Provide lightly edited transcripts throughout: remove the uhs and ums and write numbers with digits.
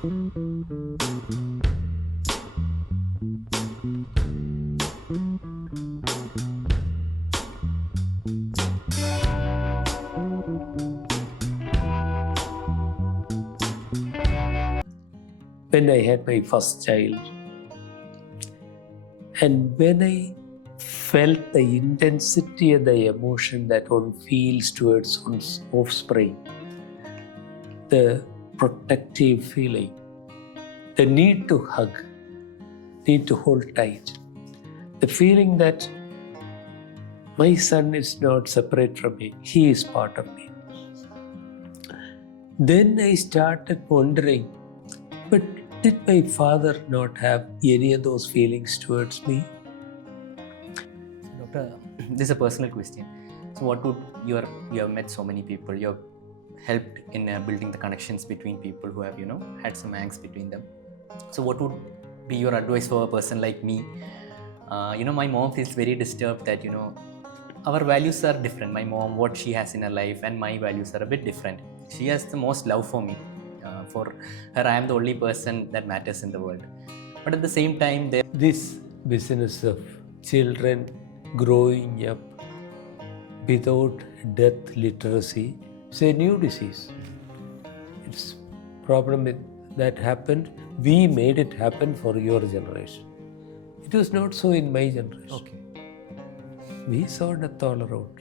When I had my first child, and when I felt the intensity of the emotion that one feels towards one's offspring, the protective feeling, the need to hug, need to hold tight, the feeling that my son is not separate from me, he is part of me. Then I started wondering, but did my father not have any of those feelings towards me? Doctor, this is a personal question. So what would you have met so many people, you have helped in building the connections between people who have, had some angst between them. So what would be your advice for a person like me? My mom feels very disturbed that, our values are different. My mom, what she has in her life, and my values are a bit different. She has the most love for me. For her, I am the only person that matters in the world. But at the same time, this business of children growing up without death literacy is a new disease. It's a problem that happened. We made it happen for your generation. It was not so in my generation. Okay. We saw death all around.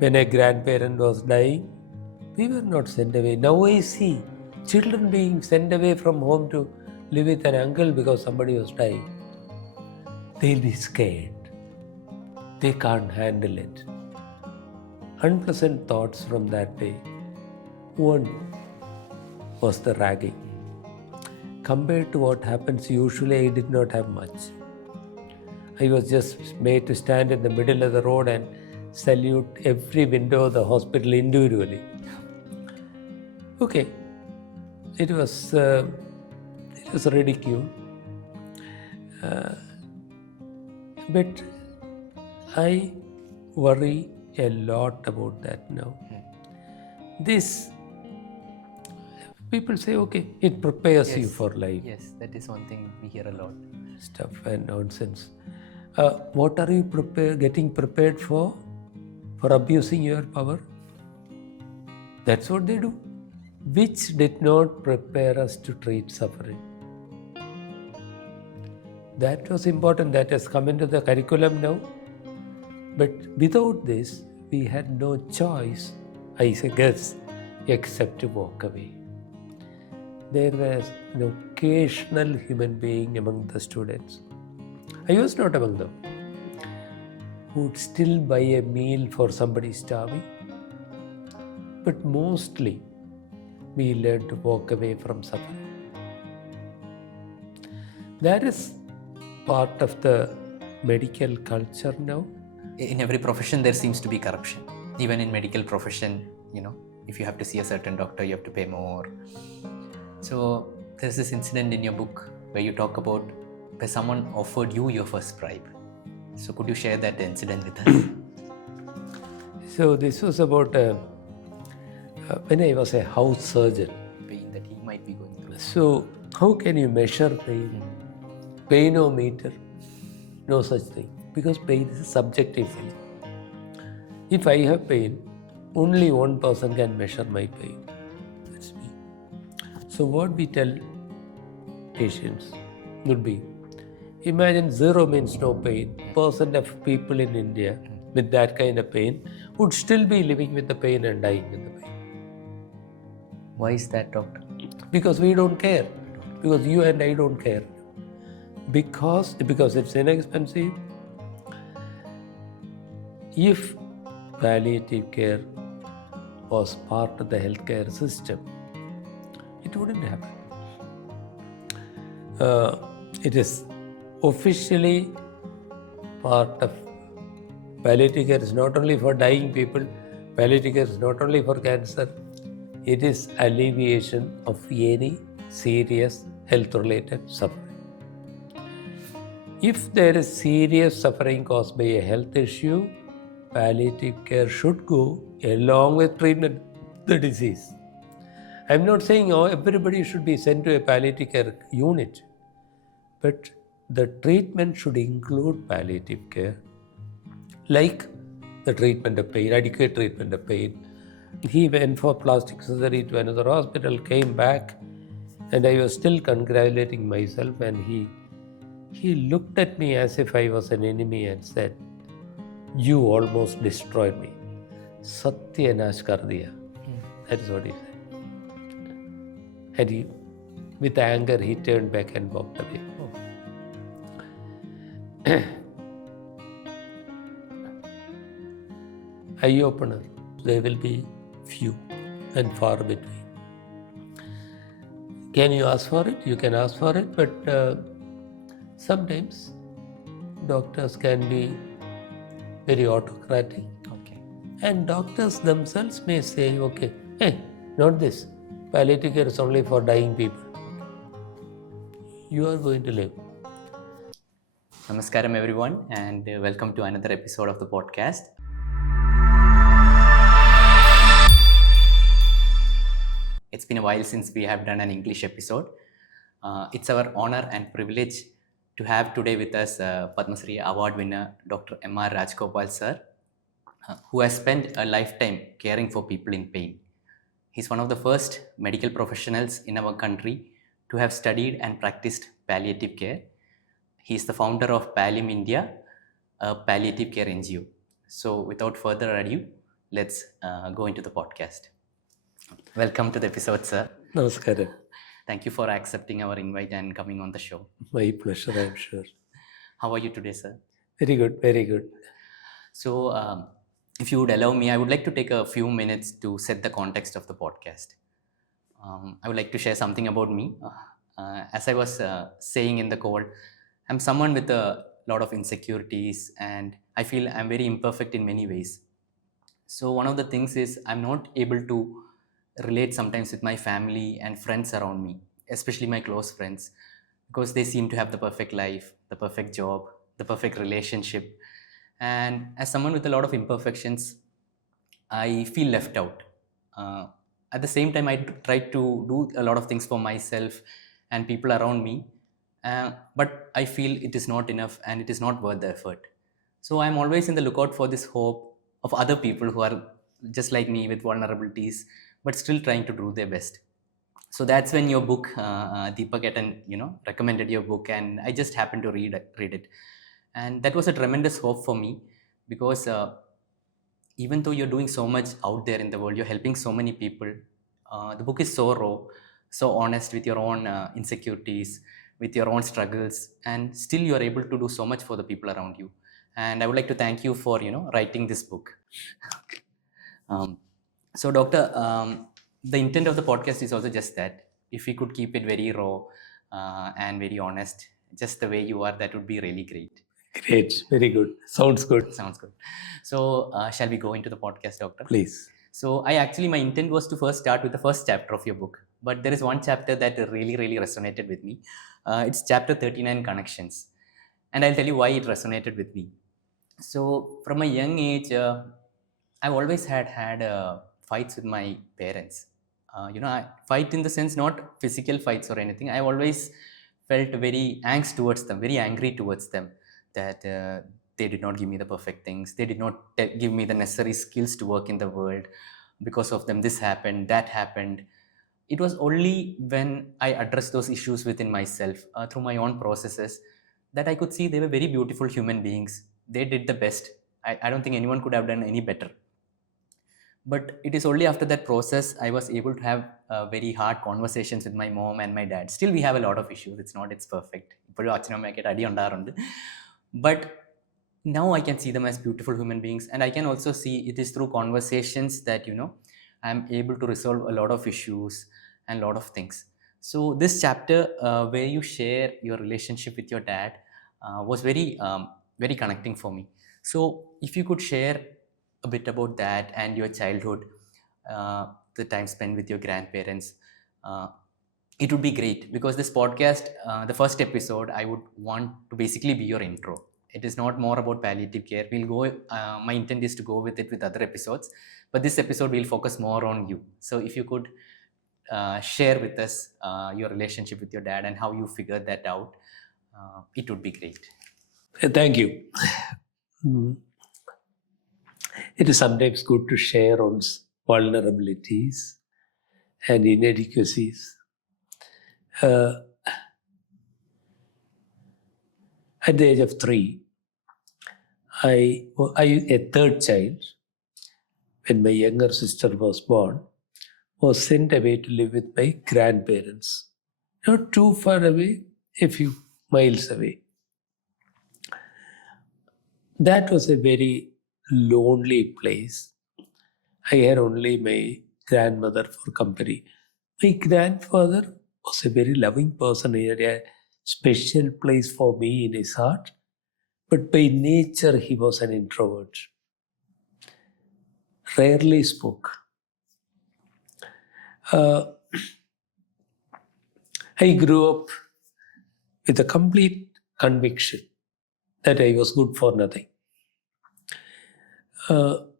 When a grandparent was dying, we were not sent away. Now I see children being sent away from home to live with an uncle because somebody was dying. They'll be scared. They can't handle it. Unpleasant thoughts from that day. One was the ragging. Compared to what happens usually, I did not have much. I was just made to stand in the middle of the road and salute every window of the hospital individually. Okay, it was ridiculed, but I worry a lot about that now. This, people say, okay, it prepares you for life. Yes, that is one thing we hear a lot. Stuff and nonsense. What are you getting prepared for? For abusing your power? That's what they do. Which did not prepare us to treat suffering. That was important. That has come into the curriculum now. But without this, we had no choice, I guess, except to walk away. There was an occasional human being among the students. I was not among them. Who would still buy a meal for somebody starving. But mostly, we learn to walk away from suffering. That is part of the medical culture now. In every profession, there seems to be corruption. Even in medical profession, if you have to see a certain doctor, you have to pay more. So there's this incident in your book where you talk about where someone offered you your first bribe. So could you share that incident with us? So this was about when I was a house surgeon. Pain that he might be going through. So how can you measure pain? Painometer? No such thing. Because pain is a subjective feeling. If I have pain, only one person can measure my pain. That's me. So what we tell patients would be, imagine 0 means no pain. % of people in India with that kind of pain would still be living with the pain and dying with the pain. Why is that, doctor? Because we don't care. Because you and I don't care. Because it's inexpensive. If palliative care was part of the healthcare system, it wouldn't happen. It is officially part of palliative care. Is not only for dying people, palliative care is not only for cancer, it is alleviation of any serious health-related suffering. If there is serious suffering caused by a health issue, palliative care should go along with treatment of the disease. I'm not saying everybody should be sent to a palliative care unit, but the treatment should include palliative care, like the treatment of pain, adequate treatment of pain. He went for plastic surgery to another hospital, came back, and I was still congratulating myself, and he looked at me as if I was an enemy and said, "You almost destroyed me. Satyanash kar diya." That is what he said. And with anger, he turned back and walked away. Eye opener. There will be few and far between. Can you ask for it? You can ask for it, but sometimes doctors can be very autocratic. Okay. And doctors themselves may say, okay, hey, not this. Palliative care is only for dying people. You are going to live. Namaskaram, everyone, and welcome to another episode of the podcast. It's been a while since we have done an English episode. It's our honor and privilege to have today with us Padma Shri award winner Dr. M.R. Rajagopal Sir, who has spent a lifetime caring for people in pain. He's one of the first medical professionals in our country to have studied and practiced palliative care. He's the founder of Pallium India, a palliative care NGO. So without further ado, let's go into the podcast. Welcome to the episode, sir. Namaskaram. Thank you for accepting our invite and coming on the show. My pleasure, I'm sure. How are you today, sir? Very good, very good. So, if you would allow me, I would like to take a few minutes to set the context of the podcast. I would like to share something about me. As I was saying in the call, I'm someone with a lot of insecurities and I feel I'm very imperfect in many ways. So one of the things is I'm not able to relate sometimes with my family and friends around me, especially my close friends, because they seem to have the perfect life, the perfect job, the perfect relationship. And as someone with a lot of imperfections, I feel left out. At the same time, I try to do a lot of things for myself and people around me, but I feel it is not enough and it is not worth the effort. So I'm always in the lookout for this hope of other people who are just like me with vulnerabilities, but still trying to do their best. So that's when your book, Deepak Etten, recommended your book, and I just happened to read it, and that was a tremendous hope for me because even though you're doing so much out there in the world, you're helping so many people. The book is so raw, so honest with your own insecurities, with your own struggles, and still you're able to do so much for the people around you. And I would like to thank you for writing this book. So, Doctor, the intent of the podcast is also just that. If we could keep it very raw and very honest, just the way you are, that would be really great. Great, very good. Sounds good. Sounds good. So, shall we go into the podcast, Doctor? Please. So, my intent was to first start with the first chapter of your book, but there is one chapter that really, really resonated with me. It's chapter 39, Connections. And I'll tell you why it resonated with me. So, from a young age, I've always had fights with my parents. I fight in the sense not physical fights or anything. I always felt very angst towards them, very angry towards them, that they did not give me the perfect things. They did not give me the necessary skills to work in the world. Because of them, this happened, that happened. It was only when I addressed those issues within myself through my own processes that I could see they were very beautiful human beings. They did the best. I don't think anyone could have done any better. But it is only after that process I was able to have very hard conversations with my mom and my dad. Still, we have a lot of issues. It's perfect. But now I can see them as beautiful human beings, and I can also see it is through conversations that I'm able to resolve a lot of issues and a lot of things. So this chapter where you share your relationship with your dad was very very connecting for me. So if you could share a bit about that and your childhood, the time spent with your grandparents, it would be great, because this podcast, the first episode, I would want to basically be your intro. It is not more about palliative care. We'll go, my intent is to go with it with other episodes, but this episode will focus more on you. So if you could share with us your relationship with your dad and how you figured that out, it would be great. Thank you. It is sometimes good to share one's vulnerabilities and inadequacies. At the age of 3, I a third child, when my younger sister was born, was sent away to live with my grandparents. Not too far away, a few miles away. That was a very lonely place. I had only my grandmother for company. My grandfather was a very loving person. He had a special place for me in his heart. But by nature, he was an introvert. Rarely spoke. I grew up with a complete conviction that I was good for nothing. But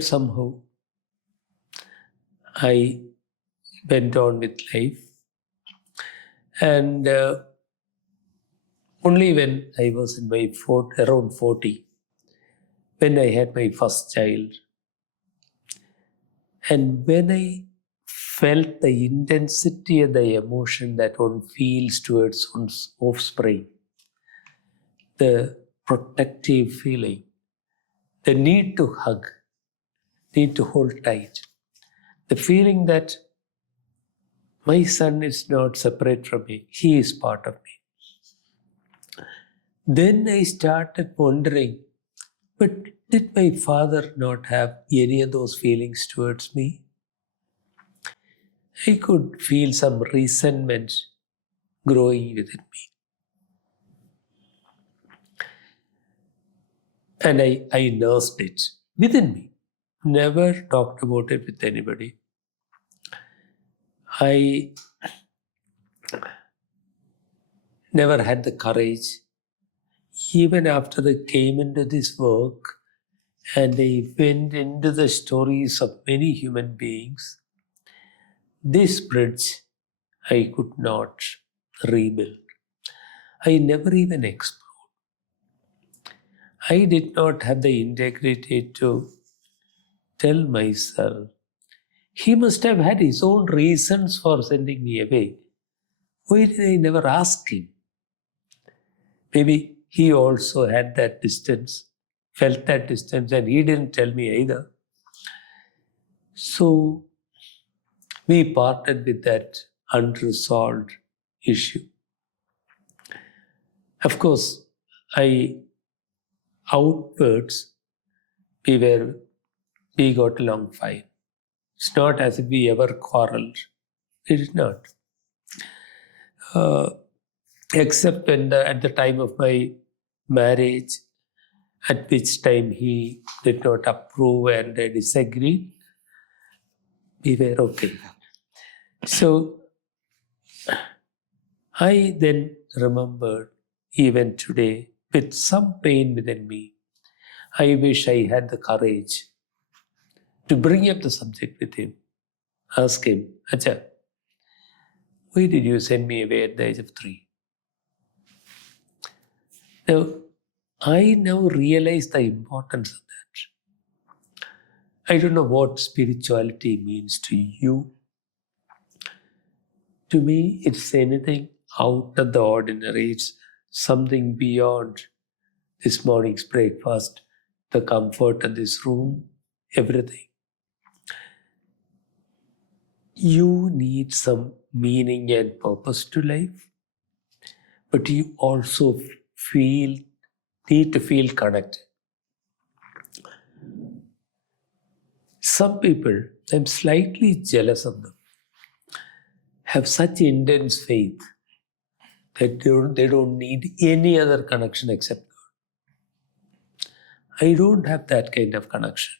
somehow, I went on with life. And only when I was in my around 40, when I had my first child, and when I felt the intensity of the emotion that one feels towards one's offspring, the protective feeling, the need to hug, need to hold tight, the feeling that my son is not separate from me, he is part of me. Then I started wondering, but did my father not have any of those feelings towards me? I could feel some resentment growing within me. And I nursed it within me. Never talked about it with anybody. I never had the courage. Even after I came into this work and I went into the stories of many human beings, this bridge I could not rebuild. I never even explored. I did not have the integrity to tell myself, he must have had his own reasons for sending me away. Why did I never ask him? Maybe he also had that distance, felt that distance, and he didn't tell me either. So we parted with that unresolved issue. Of course, outwards, we got along fine. It's not as if we ever quarreled. We did not. Except when at the time of my marriage, at which time he did not approve and disagreed, we were okay. So I then remembered, even today, with some pain within me, I wish I had the courage to bring up the subject with him. Ask him, Acha, why did you send me away at the age of 3? Now, I now realize the importance of that. I don't know what spirituality means to you. To me, it's anything out of the ordinary. It's something beyond this morning's breakfast, the comfort of this room, everything. You need some meaning and purpose to life, but you also need to feel connected. Some people, I'm slightly jealous of them, have such intense faith that they don't need any other connection except God. I don't have that kind of connection.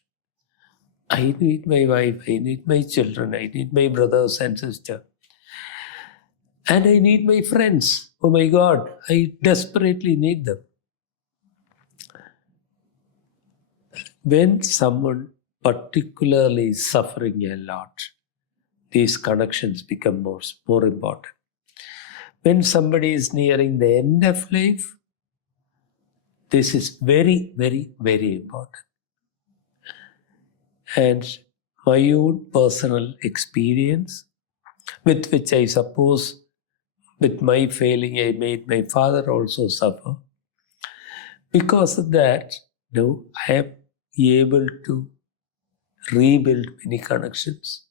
I need my wife, I need my children, I need my brothers and sisters. And I need my friends. Oh my God, I desperately need them. When someone particularly is suffering a lot, these connections become more important. When somebody is nearing the end of life, this is very, very, very important. And my own personal experience, with which I suppose with my failing, I made my father also suffer. Because of that, now I am able to rebuild many connections.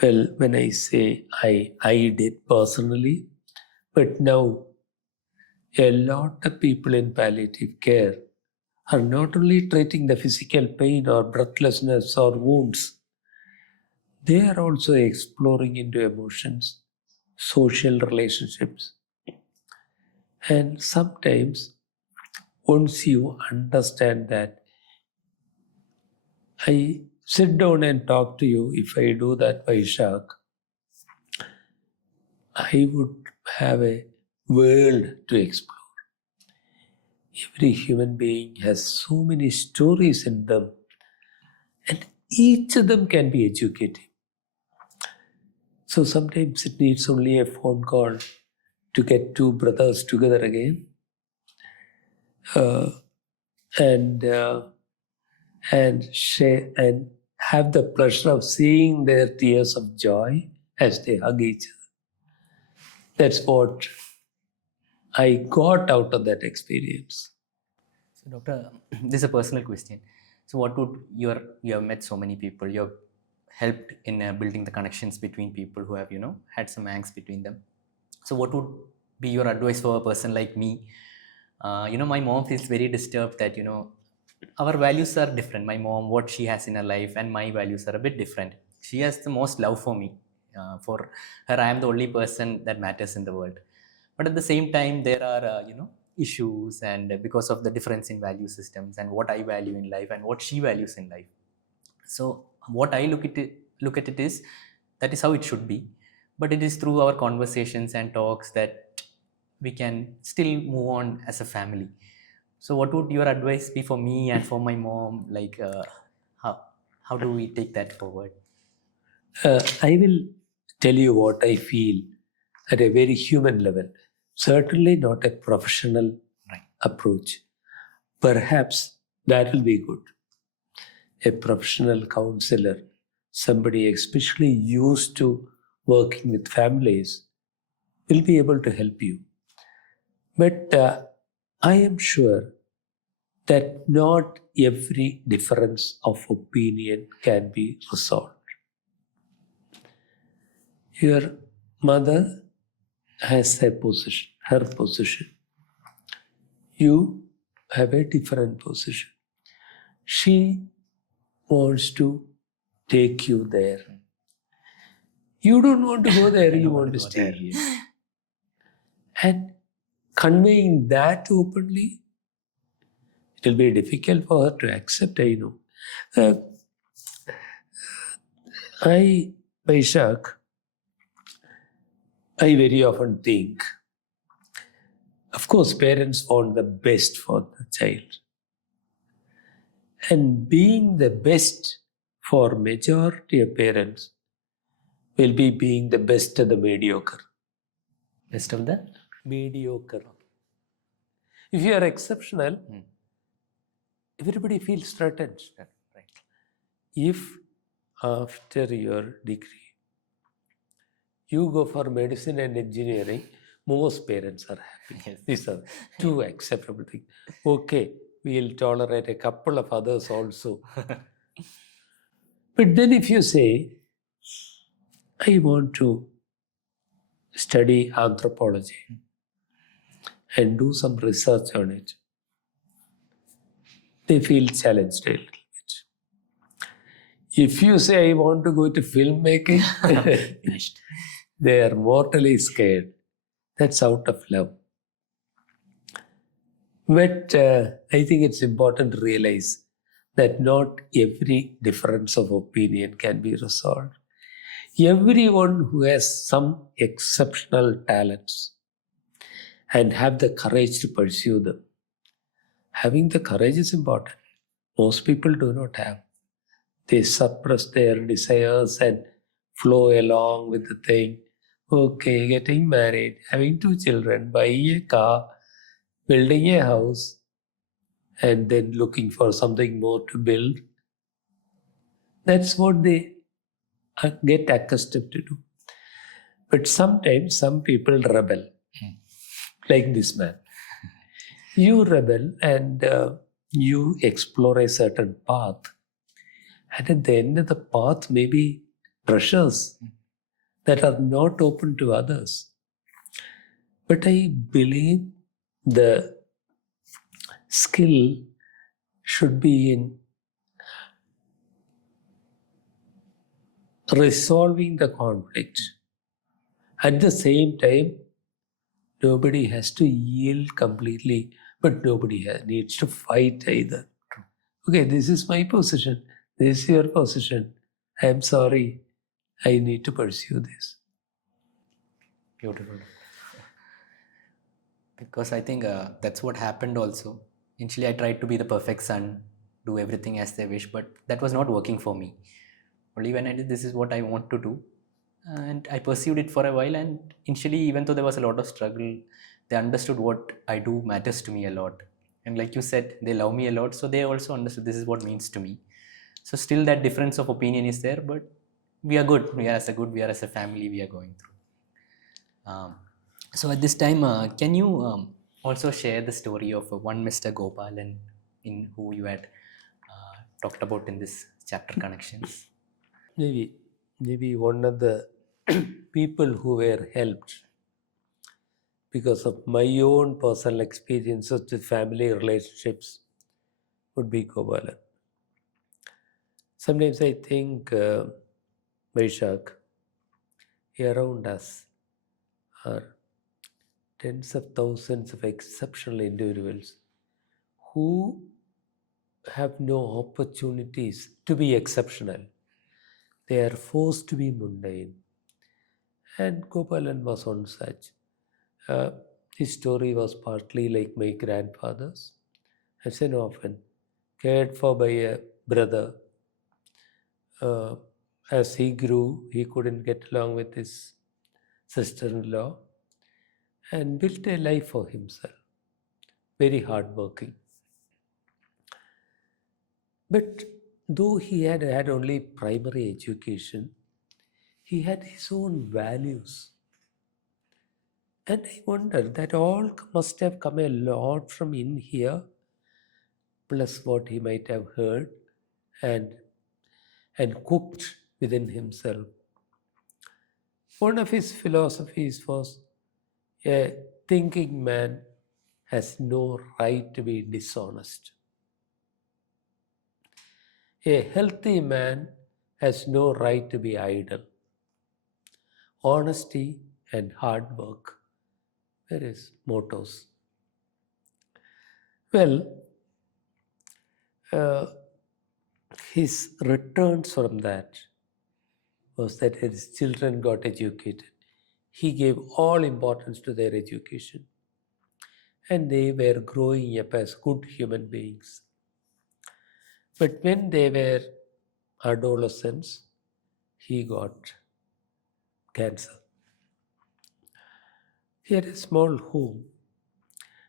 Well, when I say I did personally, but now a lot of people in palliative care are not only treating the physical pain or breathlessness or wounds, they are also exploring into emotions, social relationships. And sometimes, once you understand that, I sit down and talk to you, if I do that, Vaisakh, I would have a world to explore. Every human being has so many stories in them, and each of them can be educating. So sometimes it needs only a phone call to get two brothers together again, and share and have the pleasure of seeing their tears of joy as they hug each other. That's what I got out of that experience. So, doctor, this is a personal question. So, what would you have met so many people, you have helped in building the connections between people who have had some angst between them. So, what would be your advice for a person like me? My mom feels very disturbed that our values are different. My mom, what she has in her life, and my values are a bit different. She has the most love for me. For her, I am the only person that matters in the world. But at the same time, there are issues, and because of the difference in value systems and what I value in life and what she values in life. So what I look at it is that is how it should be. But it is through our conversations and talks that we can still move on as a family. So what would your advice be for me and for my mom? Like how do we take that forward? I will tell you what I feel at a very human level. Certainly not a professional approach. Perhaps that will be good. A professional counselor, somebody especially used to working with families, will be able to help you. But I am sure that not every difference of opinion can be resolved. Your mother has a position, her position. You have a different position. She wants to take you there. You don't want to go there, you want to stay here. And conveying that openly, it will be difficult for her to accept, I know. Vaisakh, I very often think, of course, parents want the best for the child. And being the best for majority of parents will be being the best of the mediocre. Best of the Mediocre. If you are exceptional, everybody feels threatened. right. If after your degree, you go for medicine and engineering, most parents are happy. Yes. These are two acceptable things. Okay, we'll tolerate a couple of others also. But then if you say, I want to study anthropology and do some research on it, they feel challenged a little bit. If you say, I want to go to filmmaking, Finished. they are mortally scared. That's out of love. But I think it's important to realize that not every difference of opinion can be resolved. Everyone who has some exceptional talents and have the courage to pursue them. Having the courage is important. Most people do not have. They suppress their desires and flow along with the thing. Okay, getting married, having 2 children, buying a car, building a house, and then looking for something more to build. That's what they get accustomed to do. But sometimes some people rebel, like this man. You rebel and you explore a certain path. And at the end of the path, maybe treasures that are not open to others. But I believe the skill should be in resolving the conflict. At the same time, nobody has to yield completely, but nobody needs to fight either. Okay, this is my position. This is your position. I am sorry. I need to pursue this. Beautiful. Because I think that's what happened also. Initially, I tried to be the perfect son, do everything as they wish, but that was not working for me. Only when I did, this is what I want to do. And I pursued it for a while. And initially, even though there was a lot of struggle, they understood what I do matters to me a lot. And like you said, they love me a lot. So they also understood this is what means to me. So still that difference of opinion is there, but we are good. We are as a family, we are going through. So at this time, can you also share the story of one Mr. Gopalan in who you had talked about in this chapter connections? Maybe one of the people who were helped because of my own personal experiences with family relationships would be Gopalan. Sometimes I think Vaisakh, around us are tens of thousands of exceptional individuals who have no opportunities to be exceptional. They are forced to be mundane. And Gopalan was one such. His story was partly like my grandfather's. As an orphan, cared for by a brother. Uh, as he grew, he couldn't get along with his sister-in-law and built a life for himself. Very hardworking. But though he had had only primary education, he had his own values. And I wonder that all must have come a lot from in here, plus what he might have heard and cooked within himself. One of his philosophies was a thinking man has no right to be dishonest. A healthy man has no right to be idle. Honesty and hard work were his mottos. Well, his returns from that was that his children got educated. He gave all importance to their education. And they were growing up as good human beings. But when they were adolescents, he got cancer. He had a small home,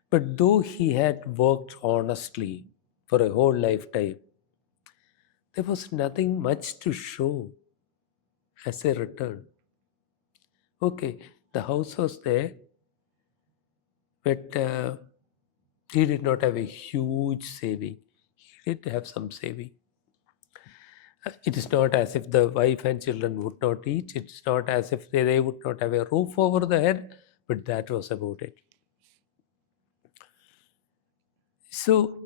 but though he had worked honestly for a whole lifetime, there was nothing much to show as a return. Okay, the house was there, but he did not have a huge saving. He did have some saving. It is not as if the wife and children would not eat. It's not as if they would not have a roof over the head, but that was about it. So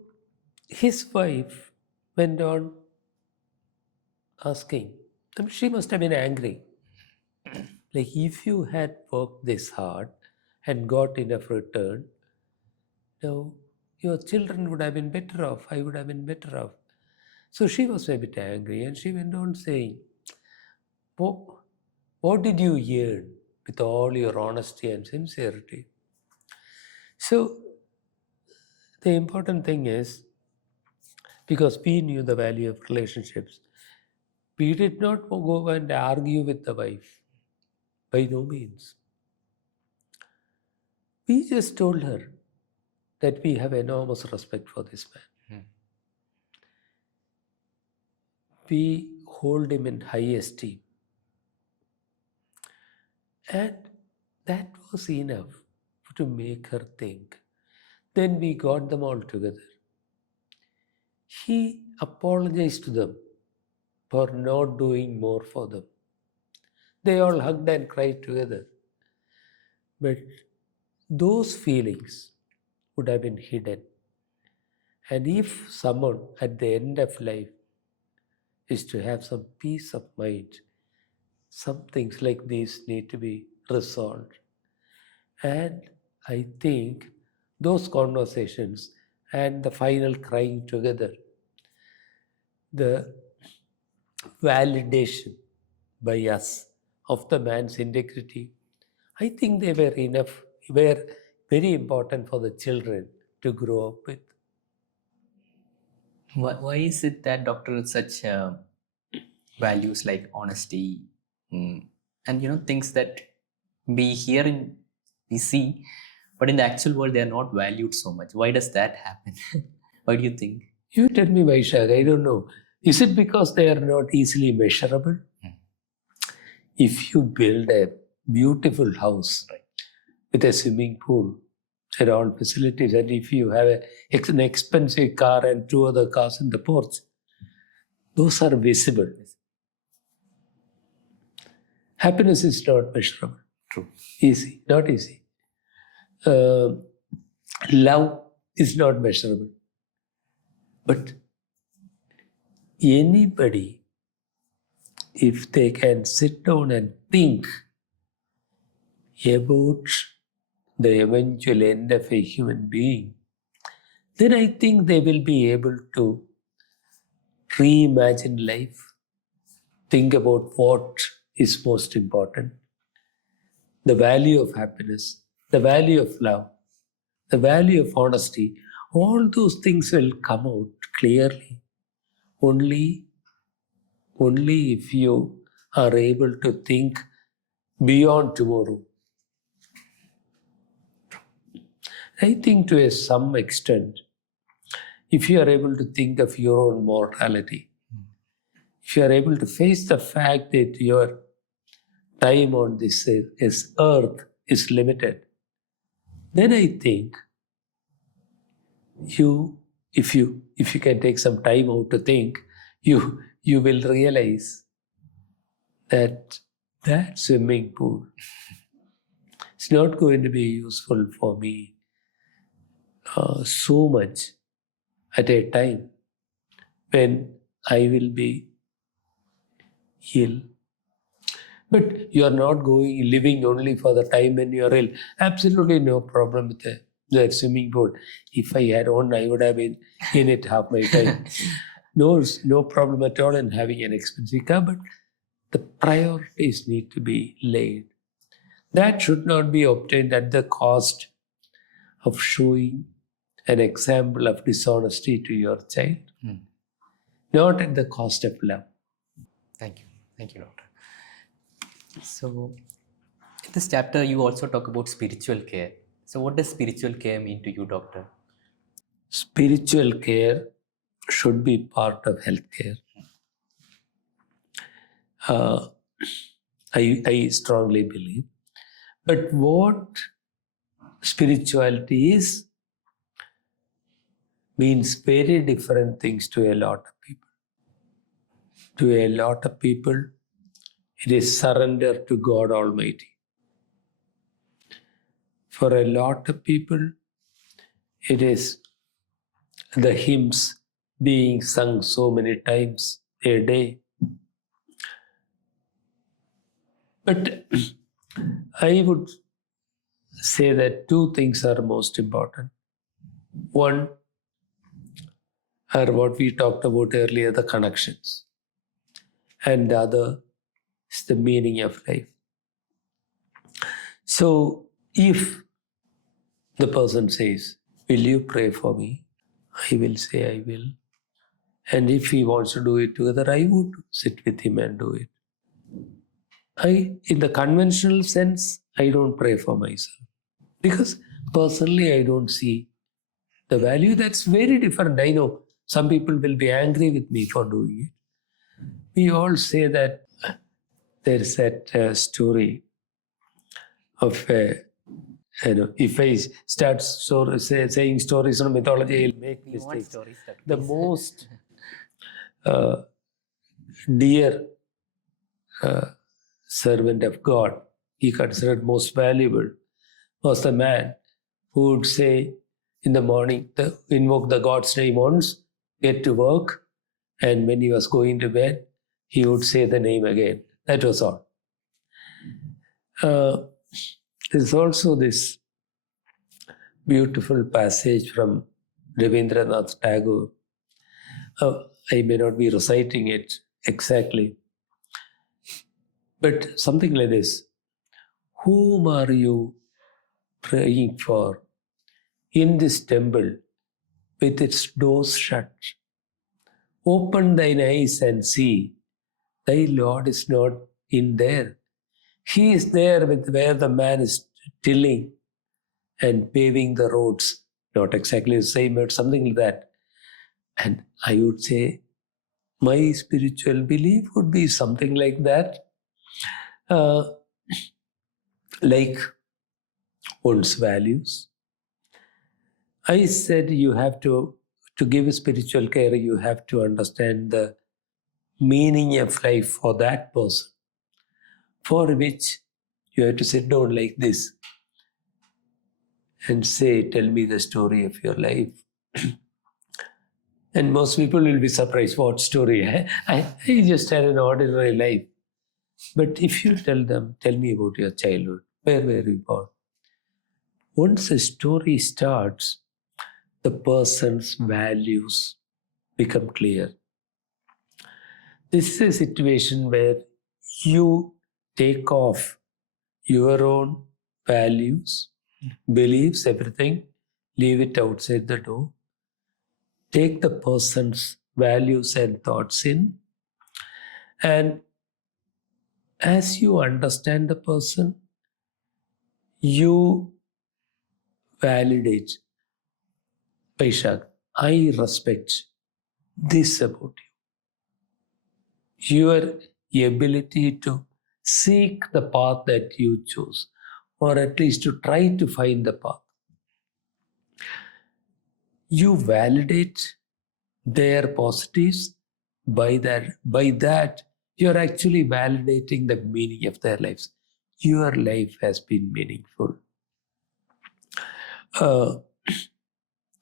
his wife went on asking, I mean, she must have been angry. Like, if you had worked this hard and got enough return, now your children would have been better off. I would have been better off. So she was a bit angry and she went on saying, what did you earn with all your honesty and sincerity? So the important thing is, because we knew the value of relationships, We did not go and argue with the wife. By no means. We just told her that we have enormous respect for this man. We hold him in high esteem. And that was enough to make her think. Then we got them all together. He apologized to them for not doing more for them. They all hugged and cried together. But those feelings would have been hidden. And if someone at the end of life is to have some peace of mind, some things like these need to be resolved. And I think those conversations and the final crying together, the validation by us of the man's integrity, I think they were enough, were very important for the children to grow up with. Why is it that, doctor, such values like honesty, and things that we hear and we see, but in the actual world they are not valued so much? Why does that happen? Why do you think? You tell me, Vaisakh, I don't know. Is it because they are not easily measurable? If you build a beautiful house with a swimming pool and all facilities, and if you have an expensive car and two other cars in the porch, those are visible. Happiness is not measurable. True. Easy, not easy. Love is not measurable. But anybody, if they can sit down and think about the eventual end of a human being, then I think they will be able to reimagine life, think about what is most important, the value of happiness, the value of love, the value of honesty. All those things will come out clearly only if you are able to think beyond tomorrow. I think to some extent, if you are able to think of your own mortality, if you are able to face the fact that your time on this earth is limited, then I think if you can take some time out to think, you will realize that swimming pool is not going to be useful for me so much at a time when I will be ill. But you are not living only for the time when you are ill. Absolutely no problem with the swimming pool. If I had owned, I would have been in it half my time. No problem at all in having an expensive car, but the priorities need to be laid. That should not be obtained at the cost of showing an example of dishonesty to your child, not at the cost of love. Thank you, doctor. So, in this chapter, you also talk about spiritual care. So, what does spiritual care mean to you, doctor? Spiritual care should be part of healthcare. I strongly believe. But what spirituality is means very different things to a lot of people. To a lot of people, it is surrender to God Almighty. For a lot of people, it is the hymns being sung so many times a day. But I would say that two things are most important. One are what we talked about earlier, the connections. And the other is the meaning of life. So if the person says, will you pray for me? I will say, I will. And if he wants to do it together, I would sit with him and do it. In the conventional sense, I don't pray for myself. Because personally, I don't see the value. That's very different. I know some people will be angry with me for doing it. We all say that there's that story of, if I start saying stories on mythology, I'll make You want mistakes. stories, sir, The please. most dear servant of God, he considered most valuable, was the man who would say in the morning, invoke the God's name once, get to work, and when he was going to bed, he would say the name again. That was all. There's also this beautiful passage from Rabindranath Tagore. I may not be reciting it exactly, but something like this. Whom are you praying for in this temple with its doors shut? Open thine eyes and see. Thy Lord is not in there. He is there with where the man is tilling and paving the roads. Not exactly the same, but something like that. And I would say my spiritual belief would be something like that. Like one's values. I said you have to give spiritual care, you have to understand the meaning of life for that person, for which you have to sit down like this and say, tell me the story of your life. And most people will be surprised, what story? I just had an ordinary life. But if you tell them, tell me about your childhood, where were you born? Once a story starts, the person's values become clear. This is a situation where you take off your own values, beliefs, everything, leave it outside the door. Take the person's values and thoughts in, and as you understand the person, you validate. Vaisakh, I respect this about you. Your ability to seek the path that you chose, or at least to try to find the path. You validate their positives. By that, you're actually validating the meaning of their lives. Your life has been meaningful.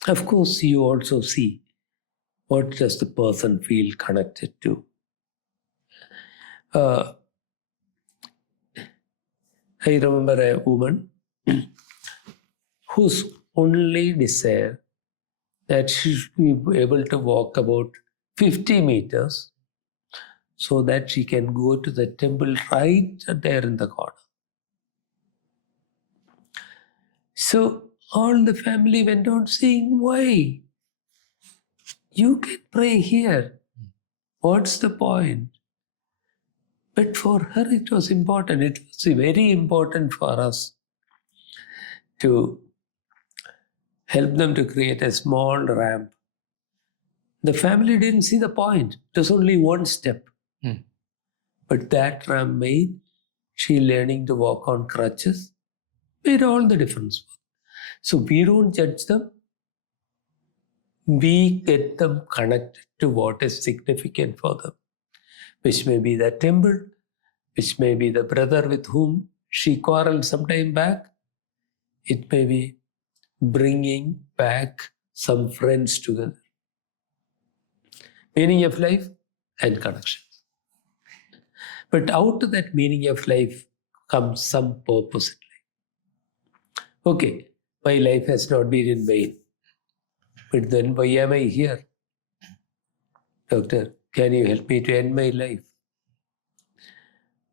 Of course, you also see what does the person feel connected to. I remember a woman whose only desire that she should be able to walk about 50 meters so that she can go to the temple right there in the corner. So all the family went on saying, why? You can pray here. What's the point? But for her, it was important. It was very important for us to help them to create a small ramp. The family didn't see the point. It was only one step. But that ramp made she learning to walk on crutches, made all the difference. So we don't judge them. We get them connected to what is significant for them, which may be the temple, which may be the brother with whom she quarreled some time back. It may be bringing back some friends together. Meaning of life and connection. But out of that meaning of life comes some purpose in life. Okay, my life has not been in vain. But then why am I here? Doctor, can you help me to end my life?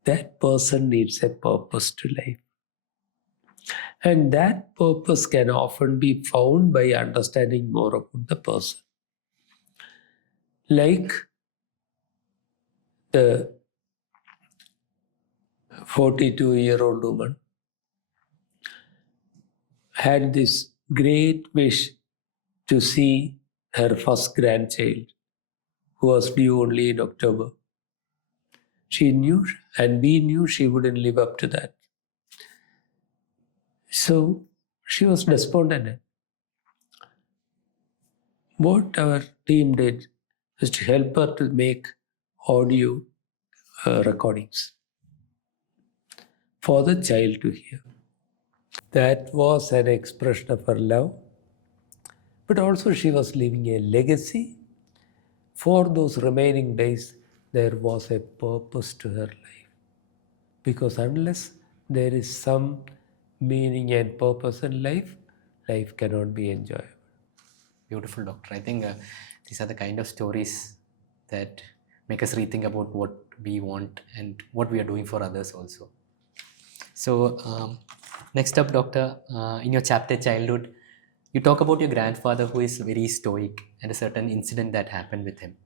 That person needs a purpose to life. And that purpose can often be found by understanding more about the person. Like the 42-year-old woman had this great wish to see her first grandchild, who was due only in October. She knew, and we knew she wouldn't live up to that. So she was despondent. What our team did was to help her to make audio recordings for the child to hear. That was an expression of her love, but also she was leaving a legacy. For those remaining days, there was a purpose to her life. Because unless there is some meaning and purpose in life, life cannot be enjoyable. Beautiful, doctor. I think these are the kind of stories that make us rethink about what we want and what we are doing for others also. So, next up, doctor, in your chapter Childhood, you talk about your grandfather who is very stoic and a certain incident that happened with him.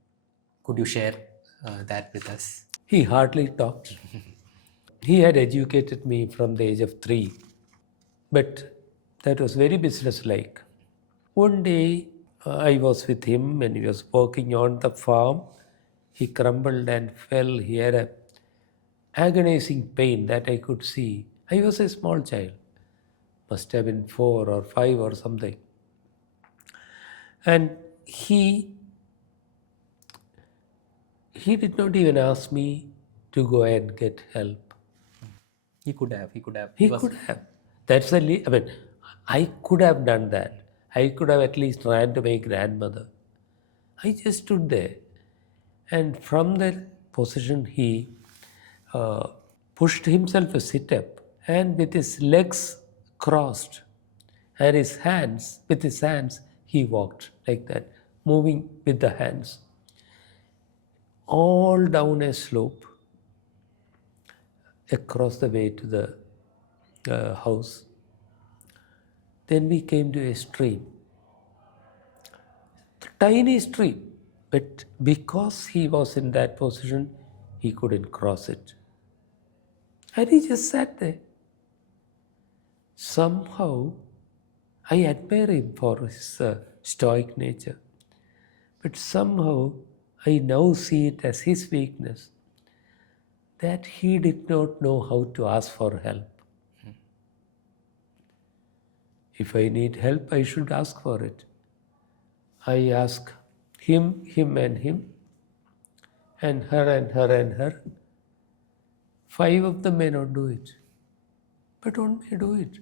Could you share that with us? He hardly talked. He had educated me from the age of 3, but that was very businesslike. One day, I was with him and he was working on the farm. He crumbled and fell. He had a agonizing pain that I could see. I was a small child, must have been 4 or 5 or something. And he did not even ask me to go and get help. He could have. He could have. He was could have. That's the I mean, I could have done that. I could have at least ran to my grandmother. I just stood there. And from that position, he pushed himself a sit up and with his legs crossed and with his hands, he walked like that, moving with the hands all down a slope across the way to the house. Then we came to a stream, tiny stream, but because he was in that position, he couldn't cross it. And he just sat there. Somehow, I admire him for his stoic nature. But somehow, I now see it as his weakness that he did not know how to ask for help. If I need help, I should ask for it. I ask him, and him, and her, and her, and her. 5 of them may not do it, but one may do it.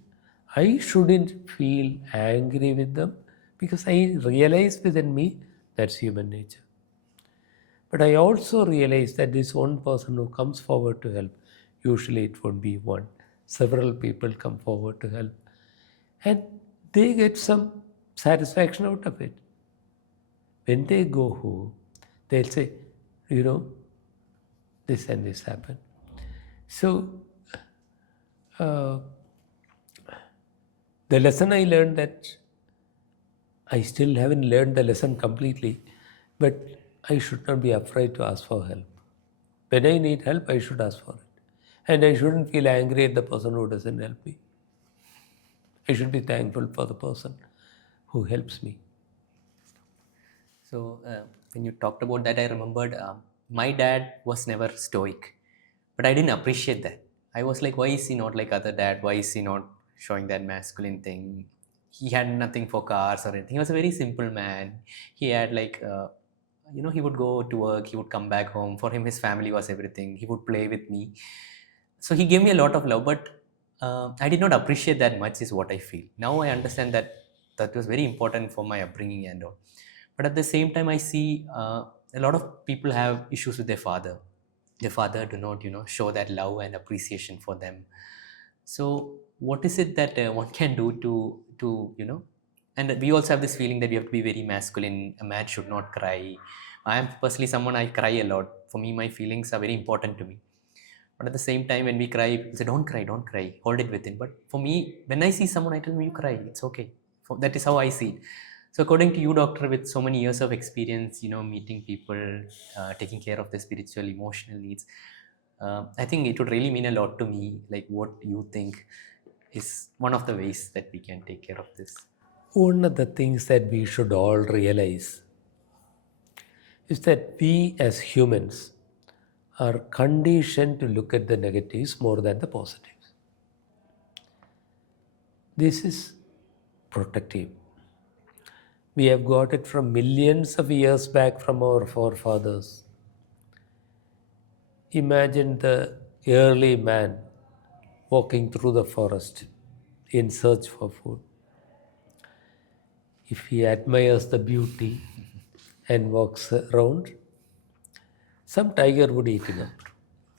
I shouldn't feel angry with them because I realize within me that's human nature. But I also realize that this one person who comes forward to help, usually it won't be one. Several people come forward to help. And they get some satisfaction out of it. When they go home, they'll say, this and this happened. So, the lesson I learned that I still haven't learned the lesson completely, but I should not be afraid to ask for help. When I need help, I should ask for it. And I shouldn't feel angry at the person who doesn't help me. I should be thankful for the person who helps me. So when you talked about that, I remembered my dad was never stoic, but I didn't appreciate that. I was like, why is he not like other dad? Why is he not showing that masculine thing? He had nothing for cars or anything. He was a very simple man. He had like, he would go to work, he would come back home. For him, his family was everything. He would play with me. So he gave me a lot of love, but I did not appreciate that much, is what I feel. Now I understand that that was very important for my upbringing and all. But at the same time, I see a lot of people have issues with their father. Their father do not, show that love and appreciation for them. So what is it that one can do to. And we also have this feeling that we have to be very masculine. A man should not cry. I am personally someone, I cry a lot. For me, my feelings are very important to me. But at the same time, when we cry, people say, don't cry, hold it within. But for me, when I see someone, I tell me, you cry, it's okay. That is how I see it. So according to you, doctor, with so many years of experience, meeting people, taking care of their spiritual, emotional needs, I think it would really mean a lot to me. Like, what you think is one of the ways that we can take care of this? One of the things that we should all realize is that we as humans are conditioned to look at the negatives more than the positives. This is protective. We have got it from millions of years back from our forefathers. Imagine the early man walking through the forest in search for food. If he admires the beauty and walks around, some tiger would eat him up.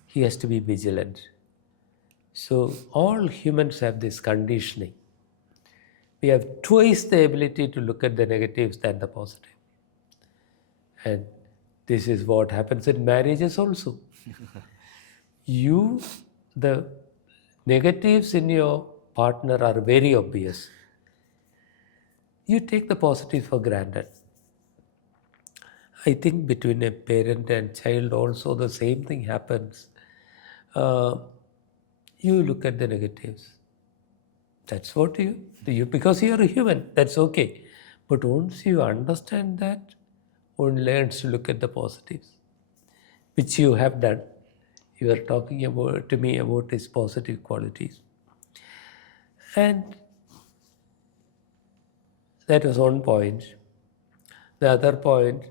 He has to be vigilant. So all humans have this conditioning. We have twice the ability to look at the negatives than the positive. And this is what happens in marriages also. The negatives in your partner are very obvious. You take the positives for granted. I think between a parent and child also the same thing happens. Uh, you look at the negatives. That's what you because you are a human. That's okay. But once you understand that, one learns to look at the positives, which you have done. You are talking about to me about his positive qualities, and that was one point. The other point,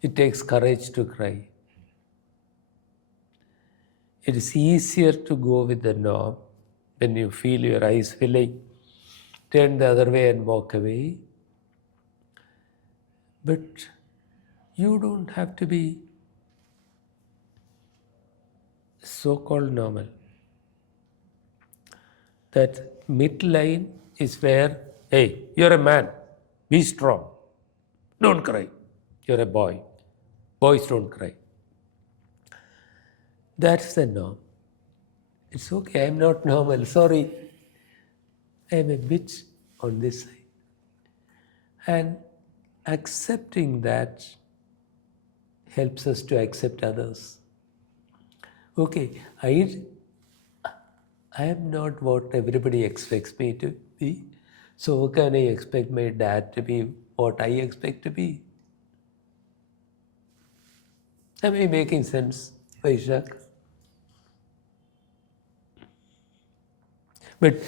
it takes courage to cry. It is easier to go with the norm when you feel your eyes filling, turn the other way and walk away. But you don't have to be so-called normal. That midline is where, hey, you're a man, be strong, don't cry. You're a boy, boys don't cry. That's the norm. It's okay, I'm not normal, sorry. I'm a bitch on this side. And accepting that helps us to accept others. Okay, I am not what everybody expects me to be. So how can I expect my dad to be what I expect to be? Am I making sense, Vaisakh? But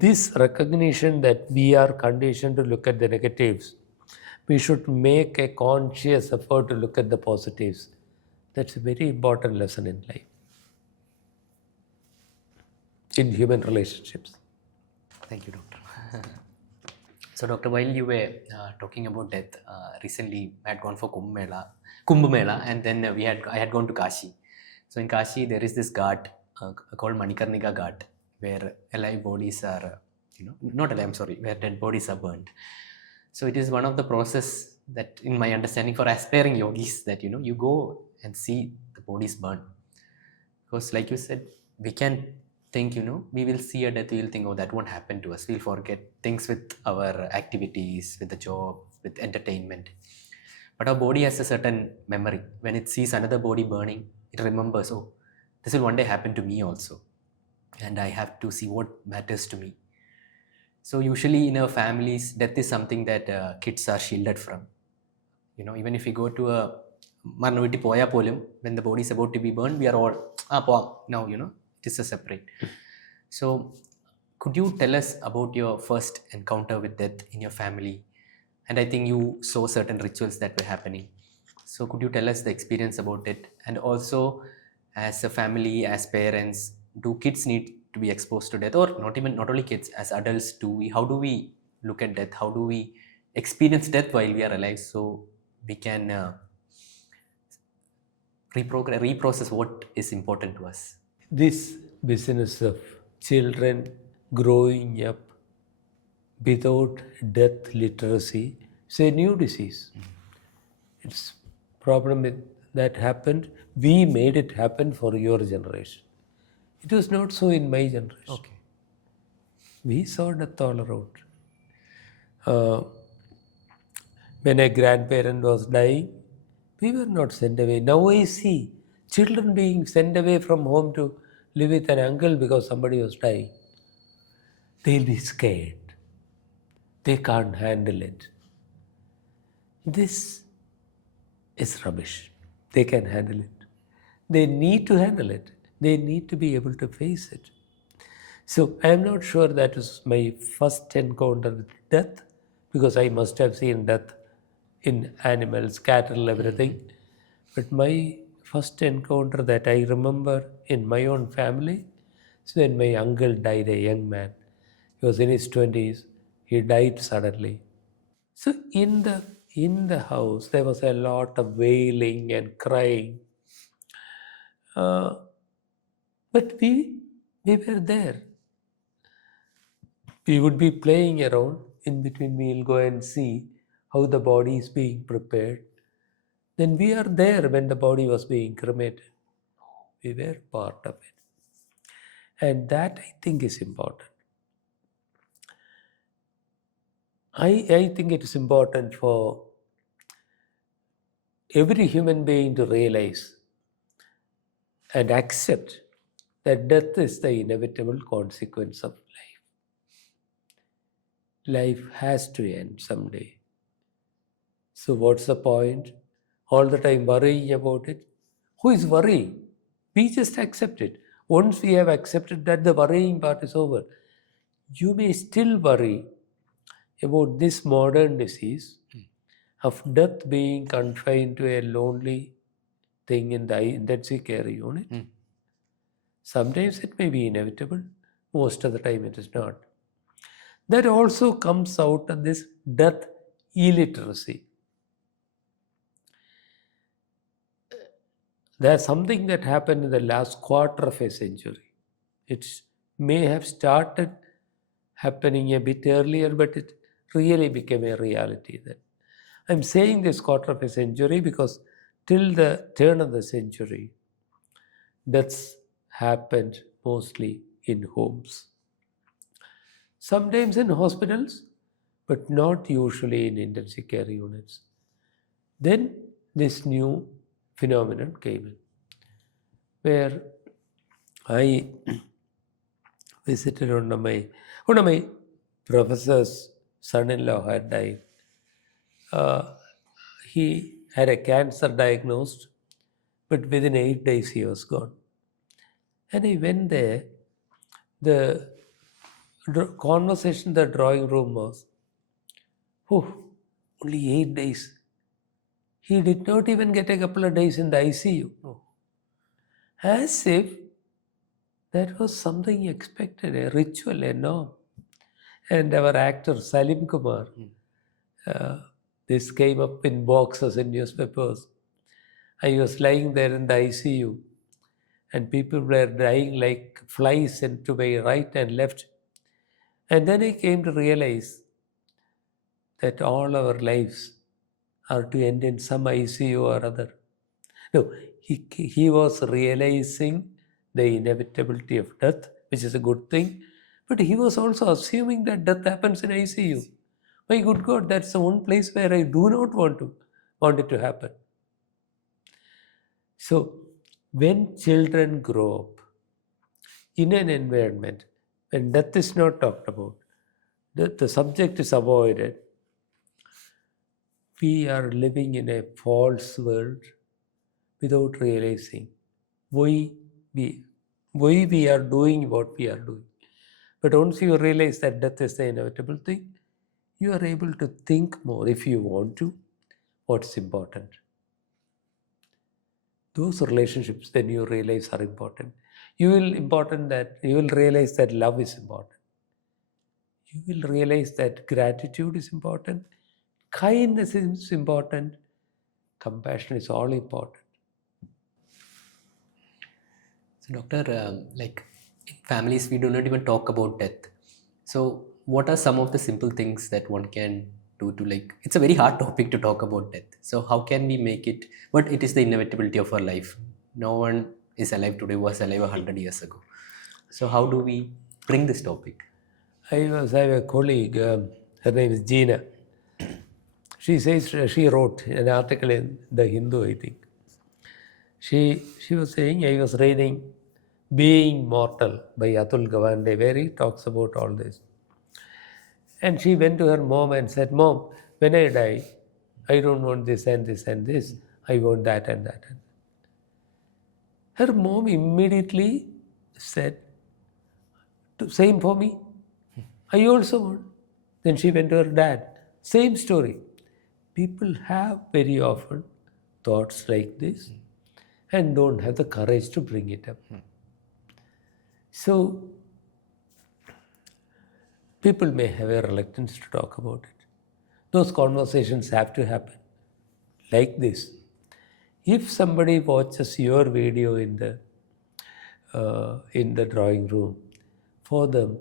this recognition that we are conditioned to look at the negatives, we should make a conscious effort to look at the positives. That's a very important lesson in life, in human relationships. Thank you, doctor. So, doctor, while you were talking about death, recently I had gone for Kumbh Mela, and then I had gone to Kashi. So in Kashi, there is this ghat called Manikarnika Ghat, where alive bodies are, not alive, I'm sorry, where dead bodies are burned. So it is one of the process that, in my understanding, for aspiring yogis, that you go and see the bodies burn. Because like you said, we can think, we will see a death, we will think, oh, that won't happen to us. We'll forget things with our activities, with the job, with entertainment. But our body has a certain memory. When it sees another body burning, it remembers, oh, this will one day happen to me also. And I have to see what matters to me. So usually in our families, death is something that kids are shielded from. Even if we go to a Marna Vitti Poya Polum, when the body is about to be burned, we are all, now, it is a separate. So could you tell us about your first encounter with death in your family? And I think you saw certain rituals that were happening. So could you tell us the experience about it? And also, as a family, as parents, do kids need to be exposed to death, or not only kids, as adults, how do we look at death? How do we experience death while we are alive, so we can reprocess what is important to us? This business of children growing up without death literacy is a new disease. It's problem that happened. We made it happen for your generation. It was not so in my generation. Okay. We saw death all around. When a grandparent was dying, we were not sent away. Now I see children being sent away from home to live with an uncle because somebody was dying. They'll be scared. They can't handle it. This is rubbish. They can handle it. They need to handle it. They need to be able to face it. So I am not sure that was my first encounter with death, because I must have seen death in animals, cattle, everything. But my first encounter that I remember in my own family is when my uncle died, a young man. He was in his 20s. He died suddenly. So in the house there was a lot of wailing and crying. Uh, but we were there. We would be playing around. In between, we'll go and see how the body is being prepared. Then we are there when the body was being cremated. We were part of it. And that I think is important. I think it is important for every human being to realize and accept that death is the inevitable consequence of life. Life has to end someday. So what's the point? All the time worrying about it? Who is worrying? We just accept it. Once we have accepted that, the worrying part is over. You may still worry about this modern disease of death being confined to a lonely thing in the intensive care unit. Sometimes it may be inevitable. Most of the time it is not. That also comes out of this death illiteracy. There's something that happened in the last quarter of a century. It may have started happening a bit earlier, but it really became a reality then. I'm saying this quarter of a century because till the turn of the century, deaths happened mostly in homes. Sometimes in hospitals, but not usually in intensive care units. Then this new phenomenon came in, where I visited one of my professor's son-in-law had died. He had a cancer diagnosed, but within 8 days he was gone. And I went there. The conversation in the drawing room was, oh, only 8 days. He did not even get a couple of days in the ICU. As if that was something expected, a ritual, a norm. And our actor Salim Kumar, this came up in boxes in newspapers. I was lying there in the ICU, and people were dying like flies into my right and left. And then I came to realize that all our lives are to end in some ICU or other. No, he was realizing the inevitability of death, which is a good thing, but he was also assuming that death happens in ICU. My good God, that's the one place where I do not want it to happen. So when children grow up in an environment when death is not talked about, the subject is avoided, we are living in a false world without realizing why we are doing what we are doing. But once you realize that death is the inevitable thing, you are able to think more, if you want to, what's important. Those relationships then you realize are important. You will realize that love is important. You will realize that gratitude is important. Kindness is important. Compassion is all important. So, doctor, like in families, we do not even talk about death. So, what are some of the simple things that one can do to, like, it's a very hard topic to talk about death. So, how can we make it? But it is the inevitability of our life. No one is alive today who was alive 100 years ago. So, how do we bring this topic? I have a colleague, her name is Gina. She says she wrote an article in the Hindu, I think. She was saying, I was reading Being Mortal by Atul Gawande, where he talks about all this. And she went to her mom and said, Mom, when I die, I don't want this and this and this. I want that and that. Her mom immediately said, same for me. I also want. Then she went to her dad. Same story. People have very often thoughts like this and don't have the courage to bring it up. So, people may have a reluctance to talk about it. Those conversations have to happen like this. If somebody watches your video in the drawing room, for them,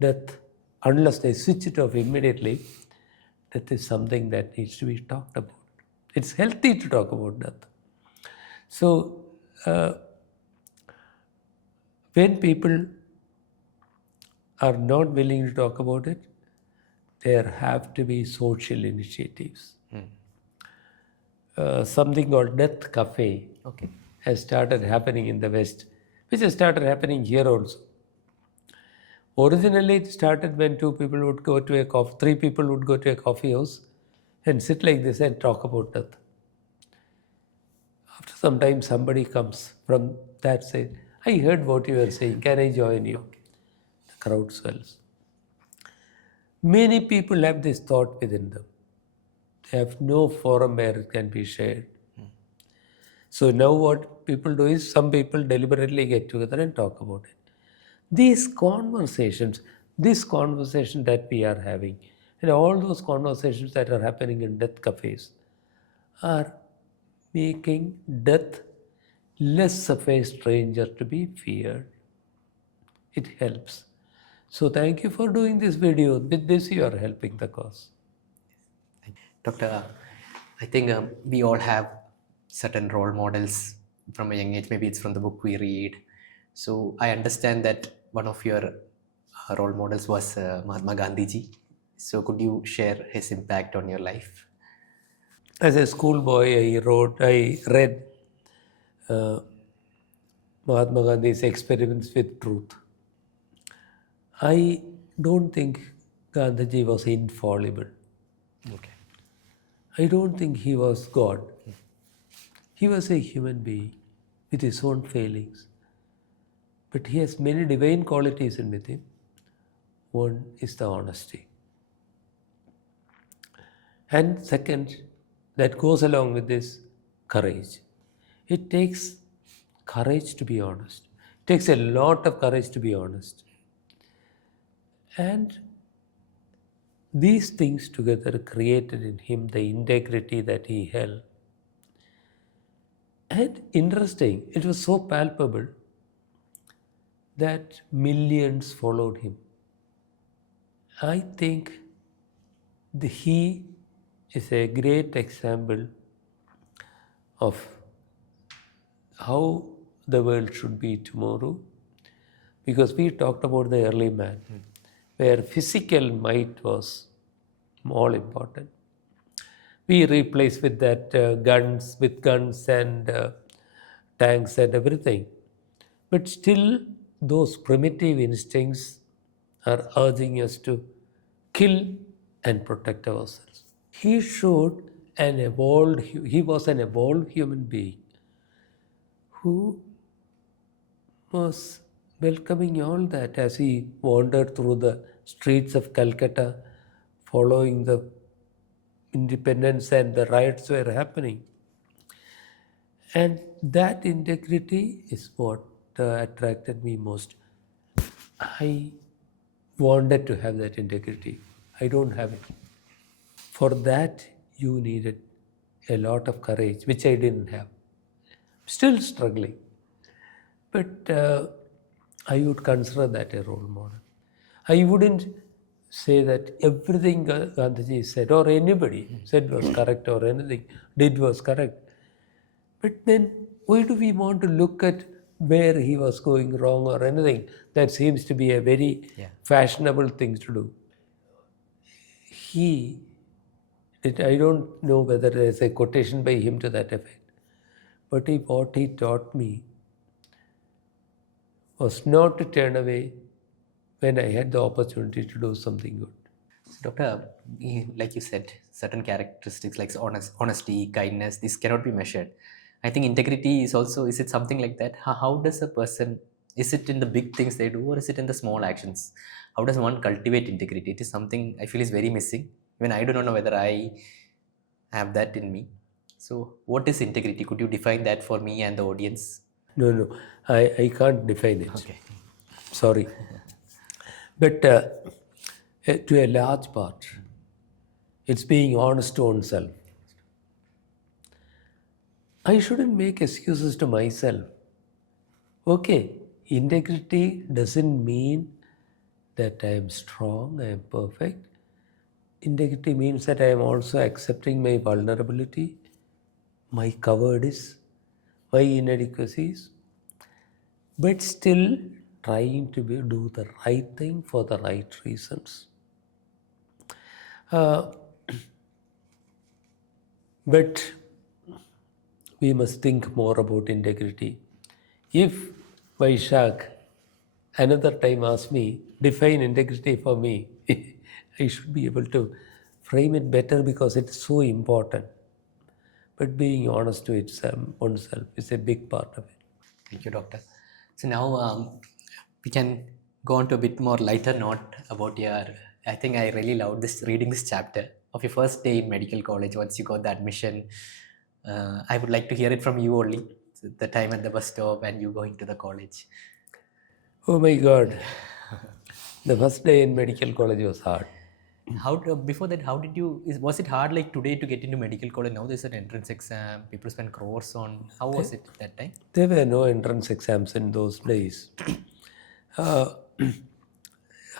death, unless they switch it off immediately, death is something that needs to be talked about. It's healthy to talk about death. So, when people are not willing to talk about it, there have to be social initiatives. Something called Death Cafe has started happening in the West, which has started happening here also. Originally, it started when three people would go to a coffee house and sit like this and talk about death. After some time, somebody comes from that side. I heard what you were saying. Can I join you? The crowd swells. Many people have this thought within them. They have no forum where it can be shared. So now what people do is some people deliberately get together and talk about it. This conversation that we are having, and all those conversations that are happening in death cafes are making death less of a stranger to be feared. It helps. So thank you for doing this video. With this, you are helping the cause. Doctor, I think we all have certain role models from a young age. Maybe it's from the book we read. So I understand that one of your role models was Mahatma Gandhiji. So could you share his impact on your life? As a schoolboy, I read uh, Mahatma Gandhi's Experiments with Truth. I don't think Gandhiji was infallible. Okay. I don't think he was God. He was a human being with his own failings. But he has many divine qualities in with him. One is the honesty. And second, that goes along with this, courage. It takes courage to be honest. It takes a lot of courage to be honest. And these things together created in him the integrity that he held. And interesting, it was so palpable that millions followed him. I think he is a great example of how the world should be tomorrow, because we talked about the early man, where physical might was all important. We replaced with that guns and tanks and everything. But still, those primitive instincts are urging us to kill and protect ourselves. He showed he was an evolved human being who was welcoming all that as he wandered through the streets of Calcutta, following the independence and the riots were happening. And that integrity is what attracted me most. I wanted to have that integrity. I don't have it. For that, you needed a lot of courage, which I didn't have. Still struggling. But I would consider that a role model. I wouldn't say that everything Gandhiji said or anybody said was correct or anything did was correct. But then why do we want to look at where he was going wrong or anything? That seems to be a very fashionable thing to do. He I don't know whether there's a quotation by him to that effect. But what he taught me was not to turn away when I had the opportunity to do something good. So, Doctor, like you said, certain characteristics like honesty, kindness, this cannot be measured. I think integrity is also, is it something like that? How does a person, is it in the big things they do or is it in the small actions? How does one cultivate integrity? It is something I feel is very missing. Even I do not know whether I have that in me. So, what is integrity? Could you define that for me and the audience? No, I can't define it. Okay. Sorry. But to a large part, it's being honest to oneself. I shouldn't make excuses to myself. Okay, integrity doesn't mean that I am strong, I am perfect. Integrity means that I am also accepting my vulnerability, my cowardice, my inadequacies, but still trying to do the right thing for the right reasons. But we must think more about integrity. If Vaisakh another time asks me, define integrity for me, I should be able to frame it better because it's so important. But being honest to oneself is a big part of it. Thank you, Doctor. So now we can go on to a bit more lighter note about your. I think I really loved this reading this chapter of your first day in medical college. Once you got the admission, I would like to hear it from you only. So the time at the bus stop and you going to the college. Oh my God. The first day in medical college was hard. How before that? How did you? Was it hard like today to get into medical college? Now there's an entrance exam. People spend crores on. How was it that time? There were no entrance exams in those days. Uh,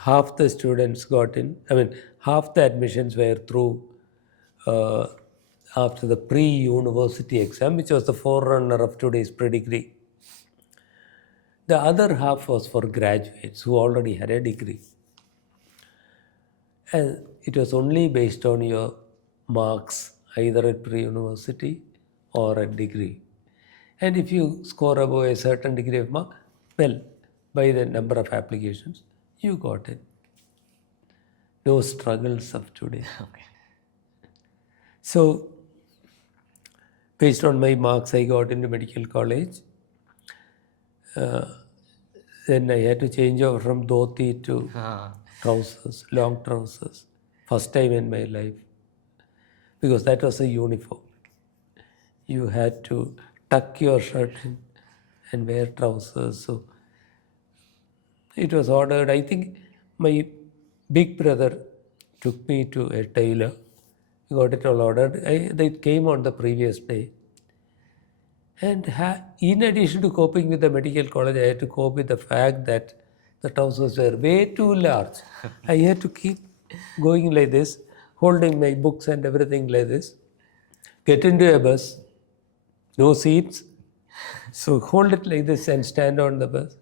half the students got in, half the admissions were through uh, after the pre-university exam, which was the forerunner of today's pre-degree. The other half was for graduates who already had a degree. And it was only based on your marks, either at pre-university or at degree. And if you score above a certain degree of mark, well, by the number of applications, you got it. No struggles of today. Okay. So, based on my marks, I got into medical college. Then I had to change over from dhoti to trousers, long trousers. First time in my life. Because that was a uniform. You had to tuck your shirt in and wear trousers. So it was ordered. I think my big brother took me to a tailor. He got it all ordered. They came on the previous day. And in addition to coping with the medical college, I had to cope with the fact that the trousers were way too large. I had to keep going like this, holding my books and everything like this. Get into a bus, no seats. So hold it like this and stand on the bus.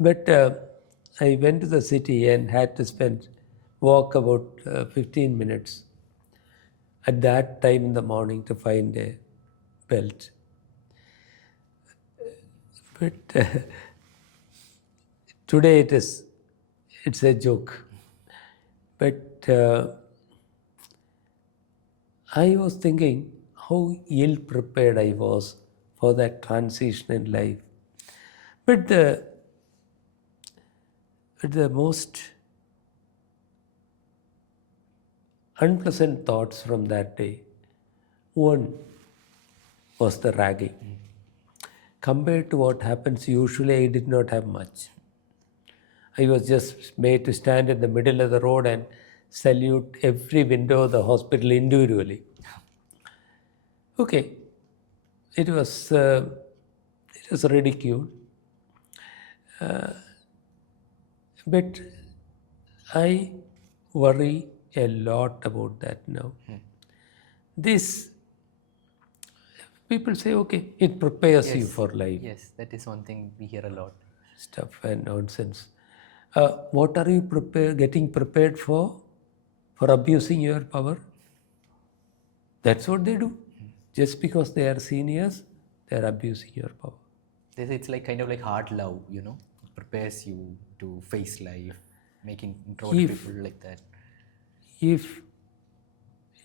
But I went to the city and had to walk about 15 minutes at that time in the morning to find a belt. But today it's a joke. But I was thinking how ill prepared I was for that transition in life. But the most unpleasant thoughts from that day, one was the ragging. Compared to what happens usually, I did not have much. I was just made to stand in the middle of the road and salute every window of the hospital individually. Okay, it was ridiculed, but I worry a lot about that now. This people say, okay, it prepares you for life. Yes, that is one thing we hear a lot. Stuff and nonsense. What are you getting prepared for? for abusing your power. That's what they do. Just because they are seniors, they are abusing your power. It's like kind of like hard love, you know, it prepares you to face life, making introvert If people like that. if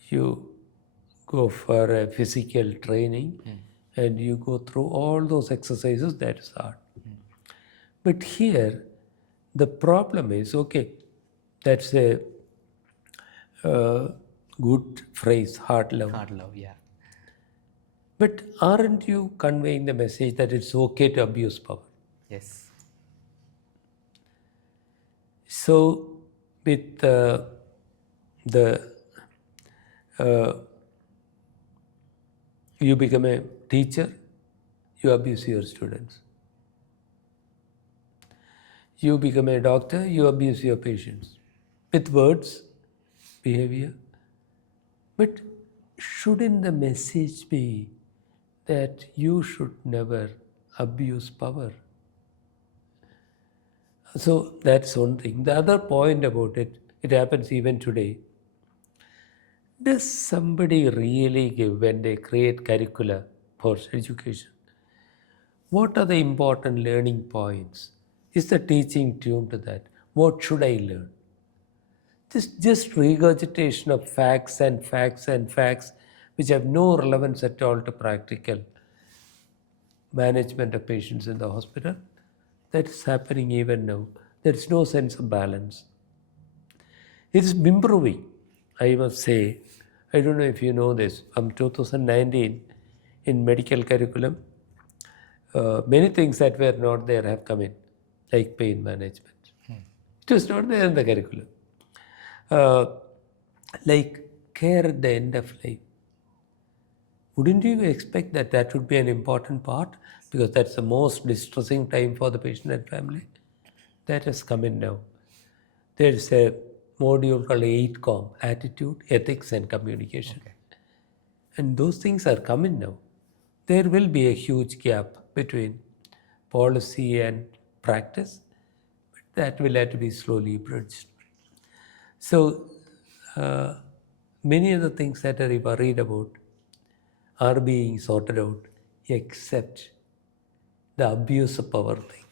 you go for a physical training and you go through all those exercises, that is hard. But here, the problem is, okay, that's a good phrase, hard love. Hard love, yeah. But aren't you conveying the message that it's okay to abuse power? Yes. So, with the you become a teacher, you abuse your students. You become a doctor, you abuse your patients with words, behavior. But shouldn't the message be that you should never abuse power? So that's one thing. The other point about it, it happens even today. Does somebody really give, when they create curricula for education, what are the important learning points? Is the teaching tuned to that? What should I learn? This just regurgitation of facts and facts and facts which have no relevance at all to practical management of patients in the hospital. That is happening even now. There is no sense of balance. It is improving, I must say. I don't know if you know this. From 2019, in medical curriculum, many things that were not there have come in, like pain management. It was not there in the curriculum. Uh, like care at the end of life. Wouldn't you expect that that would be an important part? Because that's the most distressing time for the patient and family. That has come in now. There's a module called 8COM, Attitude, Ethics and Communication. Okay. And those things are coming now. There will be a huge gap between policy and practice, but that will have to be slowly bridged. So, many of the things that are worried about are being sorted out, except the abuse of power thing,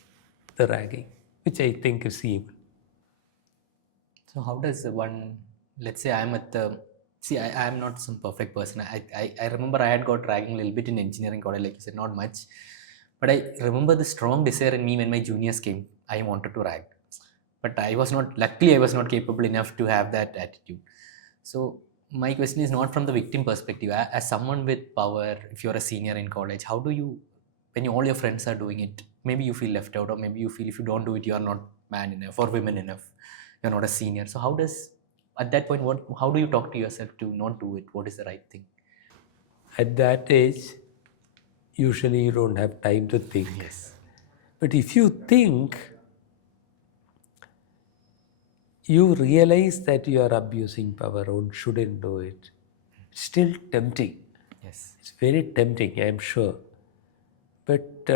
the ragging, which I think is evil. So how does one, let's say I'm at the, see, I'm not some perfect person. I remember I had got ragging a little bit in engineering college, like you said, not much. But I remember the strong desire in me when my juniors came, I wanted to rag. But I was not, luckily I was not capable enough to have that attitude. So my question is not from the victim perspective. As someone with power, if you're a senior in college, how do you, when all your friends are doing it, maybe you feel left out, or maybe you feel if you don't do it, you are not man enough or women enough, you're not a senior. So how does, at that point, how do you talk to yourself to not do it? What is the right thing? At that age, usually you don't have time to think. Yes. But if you think, you realize that you are abusing power and shouldn't do it. It's still tempting. Yes. It's very tempting, I'm sure. But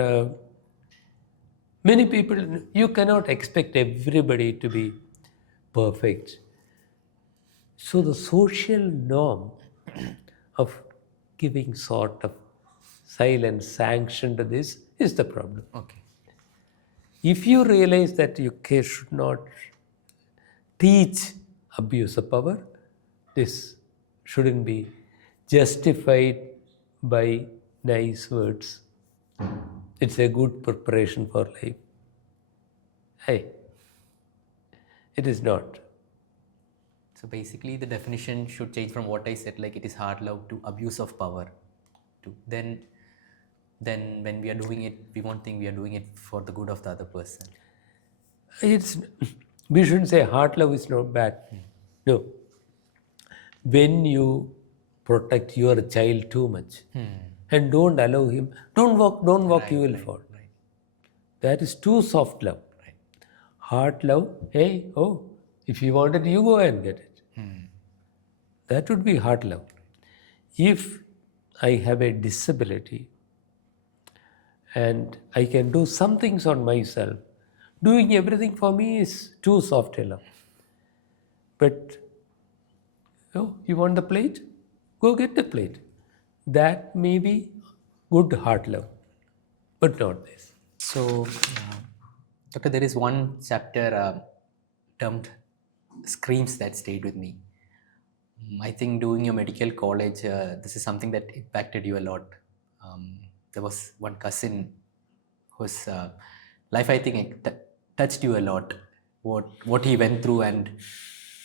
many people, you cannot expect everybody to be perfect. So the social norm of giving sort of silent sanction to this is the problem. Okay. If you realize that you should not teach abuse of power, this shouldn't be justified by nice words. It's a good preparation for life. Hey, it is not. So basically, the definition should change from what I said, like it is hard love, to abuse of power. To then when we are doing it, we won't think we are doing it for the good of the other person. It's, we shouldn't say hard love is not bad. No. When you protect your child too much and don't allow him, don't walk, you will fall. Right. That is too soft love. Right. Hard love, hey, oh, if you want it, you go and get it. That would be hard love. If I have a disability and I can do some things on myself, doing everything for me is too soft a love. But Oh, you want the plate? Go get the plate. That may be good heart love, but not this. So, Doctor, there is one chapter termed Screams that stayed with me. I think doing your medical college, this is something that impacted you a lot. There was one cousin whose life, I think, touched you a lot. What he went through and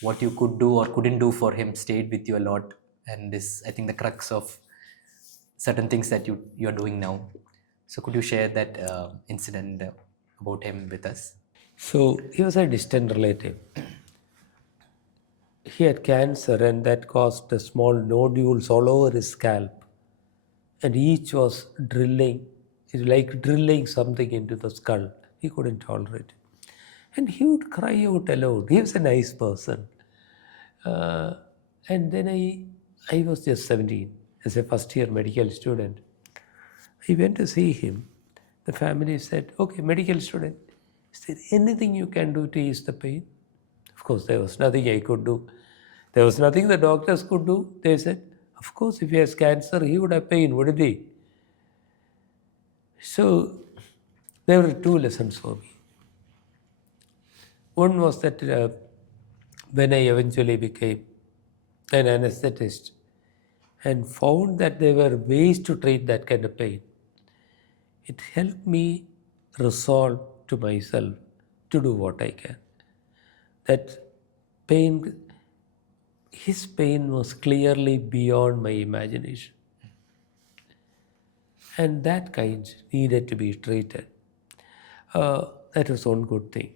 what you could do or couldn't do for him stayed with you a lot. And this, I think, the crux of certain things that you're doing now. So, could you share that incident about him with us? So he was a distant relative. He had cancer, and that caused the small nodules all over his scalp. And each was drilling, like drilling something into the skull. He couldn't tolerate it. And he would cry out aloud. He was a nice person. Uh, and then I was just 17 as a first year medical student. I went to see him. The family said, okay, medical student, is there anything you can do to ease the pain? Of course, there was nothing I could do. There was nothing the doctors could do. They said, of course, if he has cancer, he would have pain, wouldn't he? So there were two lessons for me. One was that when I eventually became an anesthetist and found that there were ways to treat that kind of pain, it helped me resolve to myself to do what I can. That pain, his pain was clearly beyond my imagination. And that kind needed to be treated. That was one good thing.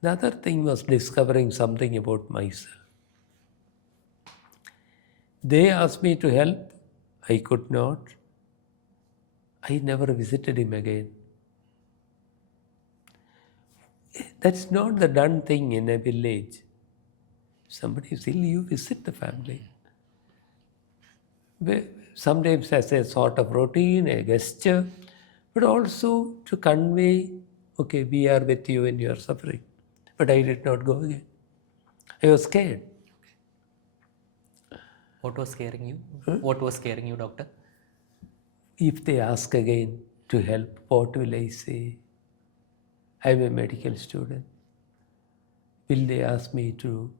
The other thing was discovering something about myself. They asked me to help. I could not. I never visited him again. That's not the done thing in a village. Somebody is ill, you visit the family. Sometimes as a sort of routine, a gesture, but also to convey, okay, we are with you in your suffering. But I did not go again. I was scared. What was scaring you? What was scaring you, doctor? If they ask again to help, what will I say? I'm a medical student. Will they ask me to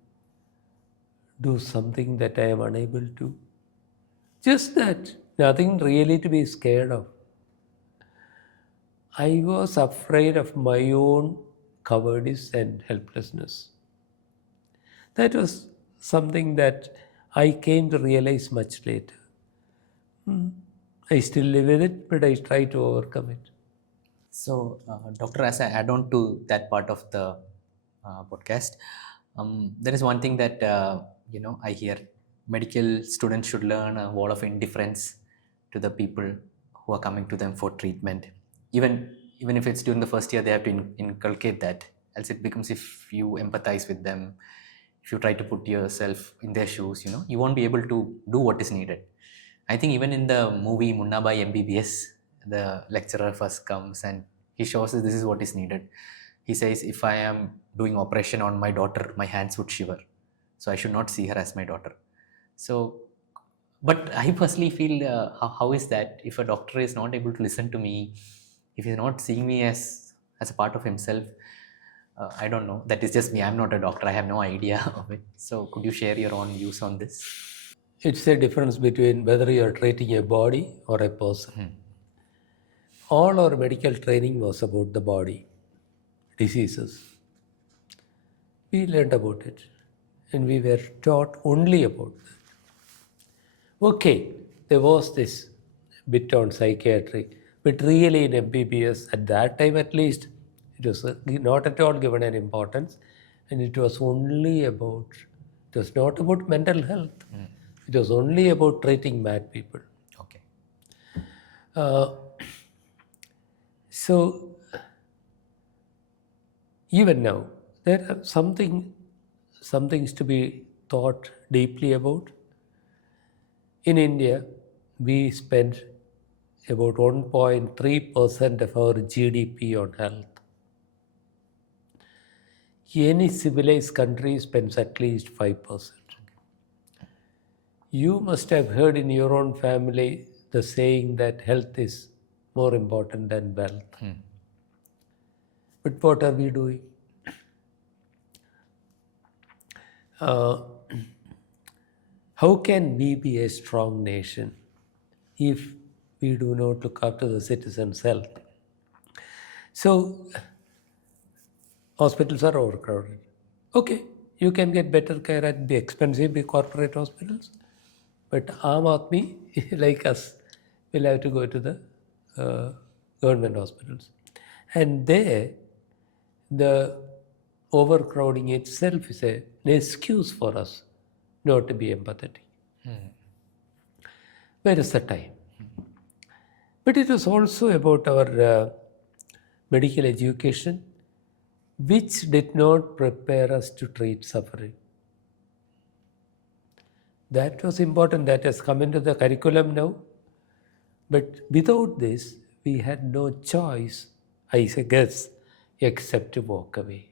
do something that I am unable to? Just that, nothing really to be scared of. I was afraid of my own cowardice and helplessness. That was something that I came to realize much later. I still live with it, but I try to overcome it. So, doctor, as I add on to that part of the podcast, there is one thing that I hear: medical students should learn a wall of indifference to the people who are coming to them for treatment. Even if it's during the first year, they have to inculcate that. Else, it becomes, if you empathize with them, if you try to put yourself in their shoes, you won't be able to do what is needed. I think even in the movie Munnabai MBBS, the lecturer first comes and he shows us this is what is needed. He says, if I am doing operation on my daughter, my hands would shiver. So I should not see her as my daughter. So, but I personally feel, how is that if a doctor is not able to listen to me, if he's not seeing me as a part of himself, I don't know. That is just me. I'm not a doctor. I have no idea of it. So could you share your own views on this? It's a difference between whether you are treating a body or a person. All our medical training was about the body, diseases. We learned about it and we were taught only about that. Okay, there was this bit on psychiatry, but really in MBBS, at that time at least, it was not at all given an importance, and it was only about, it was not about mental health. It was only about treating mad people. Okay. So even now, there are some things to be thought deeply about. In India, we spend about 1.3% of our GDP on health. Any civilized country spends at least 5%. You must have heard in your own family the saying that health is more important than wealth. But what are we doing? How can we be a strong nation if we do not look after the citizens' health? So, hospitals are overcrowded. Okay, you can get better care at the expensive big corporate hospitals, but Aam Aadmi, like us, will have to go to the government hospitals. And there, the overcrowding itself is an excuse for us not to be empathetic. Where is the time? But it is also about our medical education, which did not prepare us to treat suffering. That was important. That has come into the curriculum now. But without this, we had no choice, I guess, except to walk away.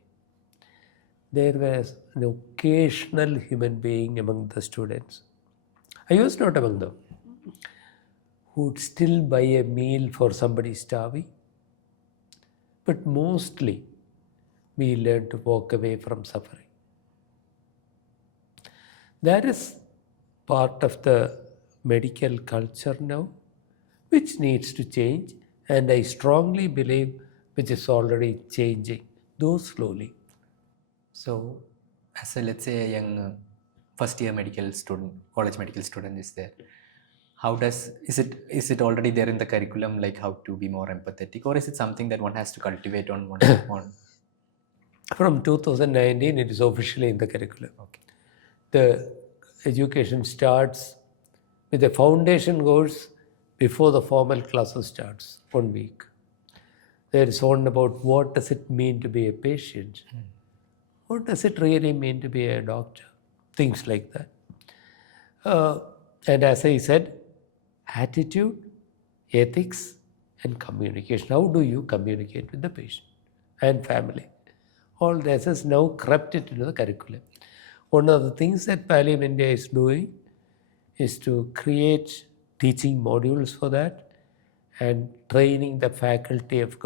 There was an occasional human being among the students. I was not among them, who would still buy a meal for somebody starving. But mostly, we learn to walk away from suffering. That is part of the medical culture now, which needs to change, and I strongly believe which is already changing, though slowly. So, as a, let's say, a young first year medical student, college medical student is there, how does, is it already there in the curriculum, like how to be more empathetic, or is it something that one has to cultivate on one on? From 2019, it is officially in the curriculum. Okay. The education starts with a foundation course before the formal classes starts, 1 week. There is one about what does it mean to be a patient? What does it really mean to be a doctor? Things like that. And as I said, attitude, ethics, and communication. How do you communicate with the patient and family? All this has now crept into the curriculum. One of the things that Pallium India is doing is to create teaching modules for that and training the faculty of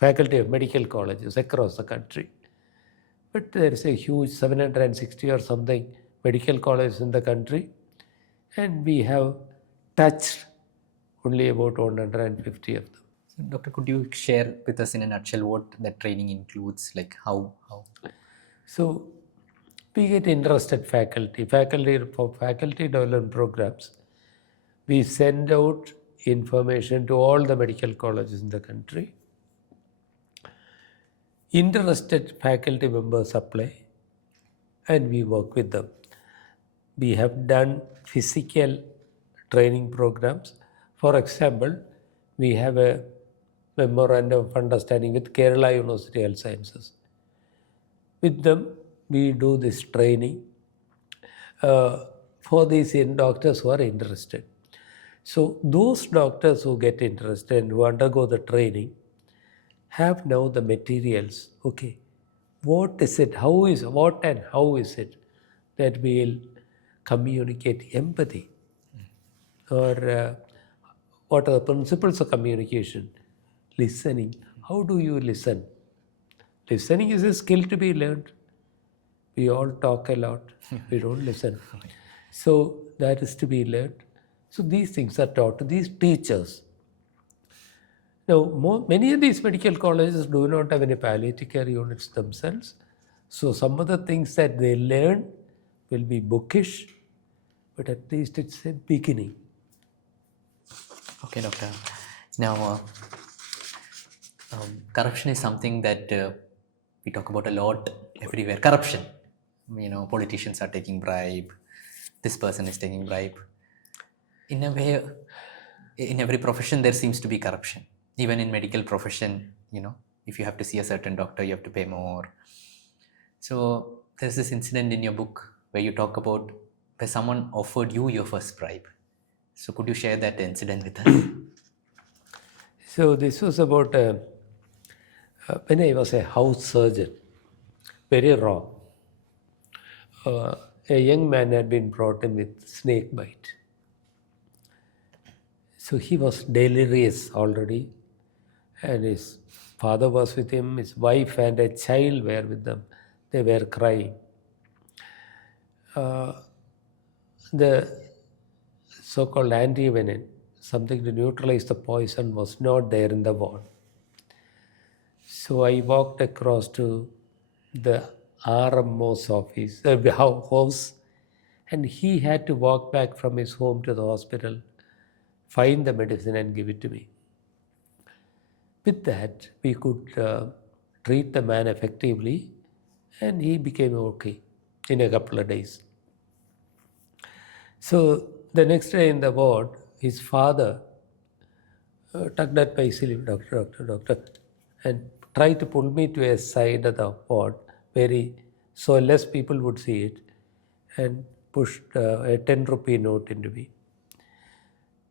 faculty of medical colleges across the country. But there is a huge 760 or something medical colleges in the country, and we have touched only about 150 of them. So, Doctor, could you share with us in a nutshell what that training includes, like how? So, we get interested faculty for faculty development programs. We send out information to all the medical colleges in the country. Interested faculty members apply and we work with them. We have done physical training programs. For example, we have a memorandum of understanding with Kerala University Health Sciences. With them, we do this training for these doctors who are interested. So those doctors who get interested and who undergo the training have now the materials. Okay, what is it? What and how is it that we'll communicate empathy? Or what are the principles of communication? Listening. How do you listen? Listening is a skill to be learned. We all talk a lot. We don't listen. So that is to be learned. So these things are taught to these teachers. Now, many of these medical colleges do not have any palliative care units themselves. So some of the things that they learn will be bookish, but at least it's a beginning. Okay, Doctor. Now, corruption is something that we talk about a lot everywhere. Corruption. Politicians are taking bribe. This person is taking bribe. In a way, in every profession, there seems to be corruption. Even in medical profession, if you have to see a certain doctor, you have to pay more. So there's this incident in your book where you talk about where someone offered you your first bribe. So could you share that incident with us? So this was about when I was a house surgeon, very raw. a young man had been brought in with snake bite. So he was delirious already, and his father was with him, his wife and a child were with them. They were crying. The so-called antivenin, something to neutralize the poison, was not there in the ward. So I walked across to the RMO's office, house, and he had to walk back from his home to the hospital, find the medicine and give it to me. With that, we could treat the man effectively, and he became okay in a couple of days. So the next day in the ward, his father tugged at my sleeve, doctor, and tried to pull me to a side of the ward so less people would see it, and pushed a 10 rupee note into me.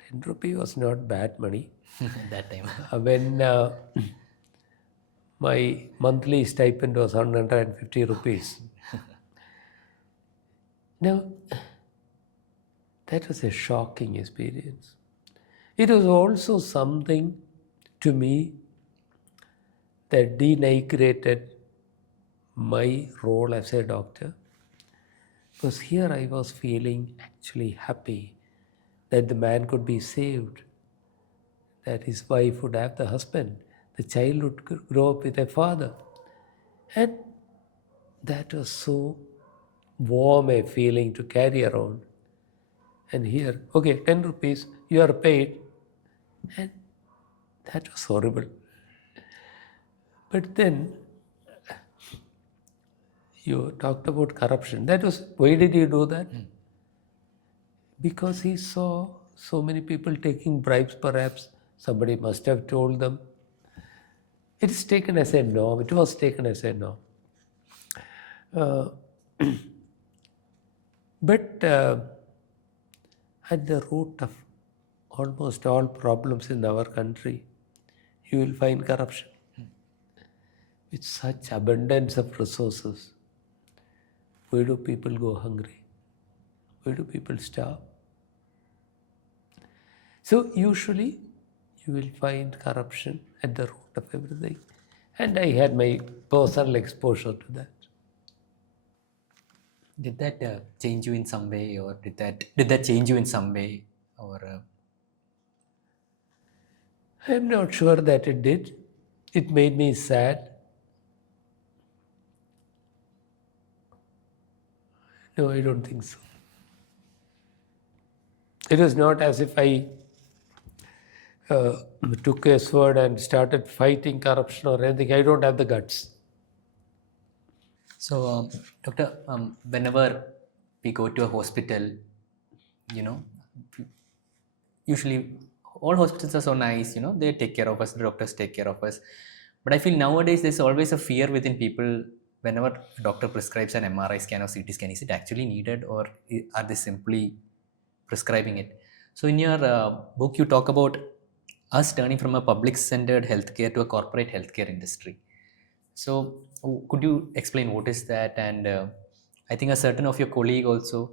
10 rupee was not bad money. That time. When my monthly stipend was 150 rupees. Now, that was a shocking experience. It was also something to me that denigrated my role as a doctor, because here I was feeling actually happy that the man could be saved, that his wife would have the husband, the child would grow up with a father. And that was so warm a feeling to carry around. And here, okay, 10 rupees, you are paid. And that was horrible. But then you talked about corruption. Why did you do that? Because he saw so many people taking bribes, perhaps. Somebody must have told them. It is taken as a norm. It was taken as a norm. But at the root of almost all problems in our country, you will find corruption. With such abundance of resources, where do people go hungry? Where do people starve? So usually you will find corruption at the root of everything. And I had my personal exposure to that. Did that change you in some way, or did that change you in some way, or I am not sure that it did. It made me sad. No, I don't think so. It was not as if I took a sword and started fighting corruption or anything. I don't have the guts. so, doctor? Whenever we go to a hospital, usually all hospitals are so nice. They take care of us. The doctors take care of us. But I feel nowadays there's always a fear within people. Whenever a doctor prescribes an MRI scan or CT scan, is it actually needed, or are they simply prescribing it? So in your book, you talk about us turning from a public-centered healthcare to a corporate healthcare industry. So could you explain what is that? And I think a certain of your colleague also,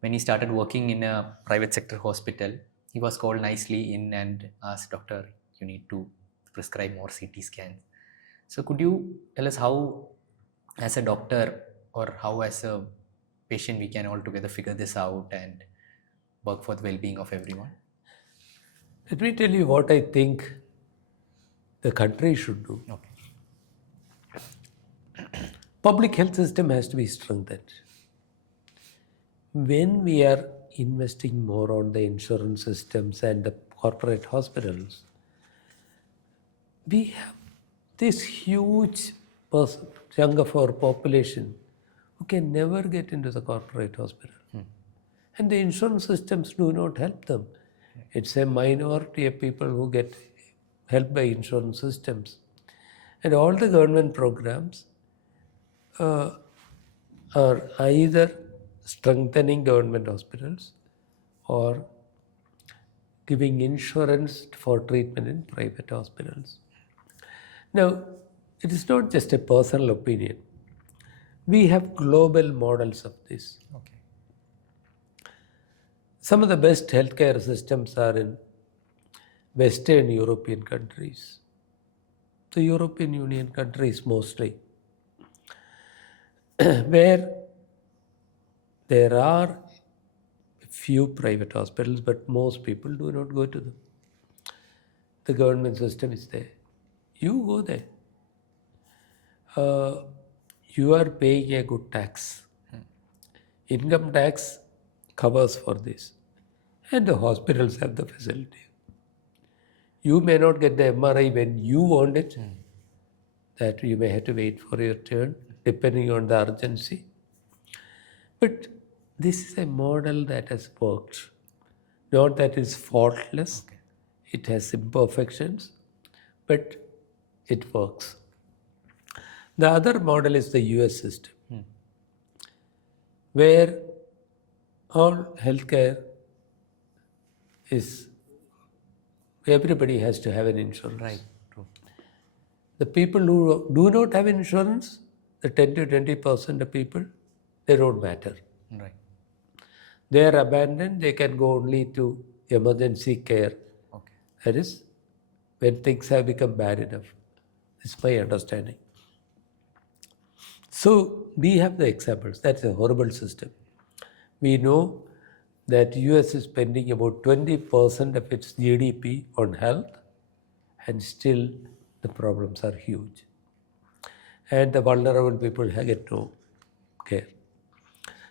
when he started working in a private sector hospital, he was called nicely in and asked, doctor, you need to prescribe more CT scans. So could you tell us how, as a doctor, or how as a patient, we can all together figure this out and work for the well-being of everyone? Let me tell you what I think the country should do. Okay. Public health system has to be strengthened. When we are investing more on the insurance systems and the corporate hospitals, we have this huge chunk of our population who can never get into the corporate hospital. And the insurance systems do not help them. It's a minority of people who get helped by insurance systems. And all the government programs are either strengthening government hospitals or giving insurance for treatment in private hospitals. Now, it is not just a personal opinion, We have global models of this. Okay. Some of the best healthcare systems are in Western European countries, the European Union countries mostly, where there are few private hospitals, but most people do not go to them. The government system is there. You go there. Uh, you are paying a good tax. Income tax covers for this. And the hospitals have the facility. You may not get the MRI when you want it. That you may have to wait for your turn, depending on the urgency. But this is a model that has worked. Not that it's faultless. It has imperfections, but it works. The other model is the US system, where all healthcare is, everybody has to have an insurance. Right. True. The people who do not have insurance, the 10 to 20% of people, they don't matter. Right. They are abandoned, they can go only to emergency care. Okay. That is, when things have become bad enough. It's my understanding. So we have the examples. That's a horrible system. We know that US is spending about 20% of its GDP on health, and still the problems are huge. And the vulnerable people get no care.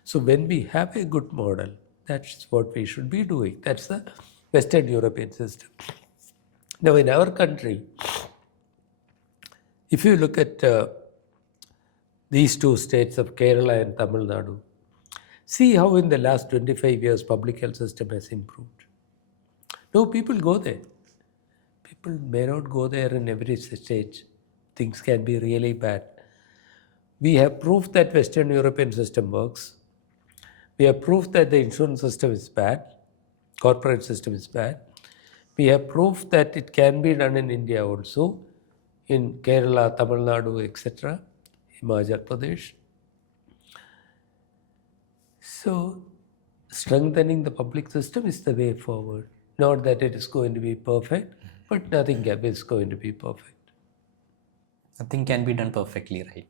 So when we have a good model, that's what we should be doing. That's the Western European system. Now in our country, if you look at these two states of Kerala and Tamil Nadu, see how in the last 25 years public health system has improved. No, people go there. People may not go there in every stage. Things can be really bad. We have proof that Western European system works. We have proof that the insurance system is bad, corporate system is bad. We have proof that it can be done in India also, in Kerala, Tamil Nadu, etc., Himachal Pradesh. So, strengthening the public system is the way forward. Not that it is going to be perfect, but nothing is going to be perfect. Nothing can be done perfectly, right?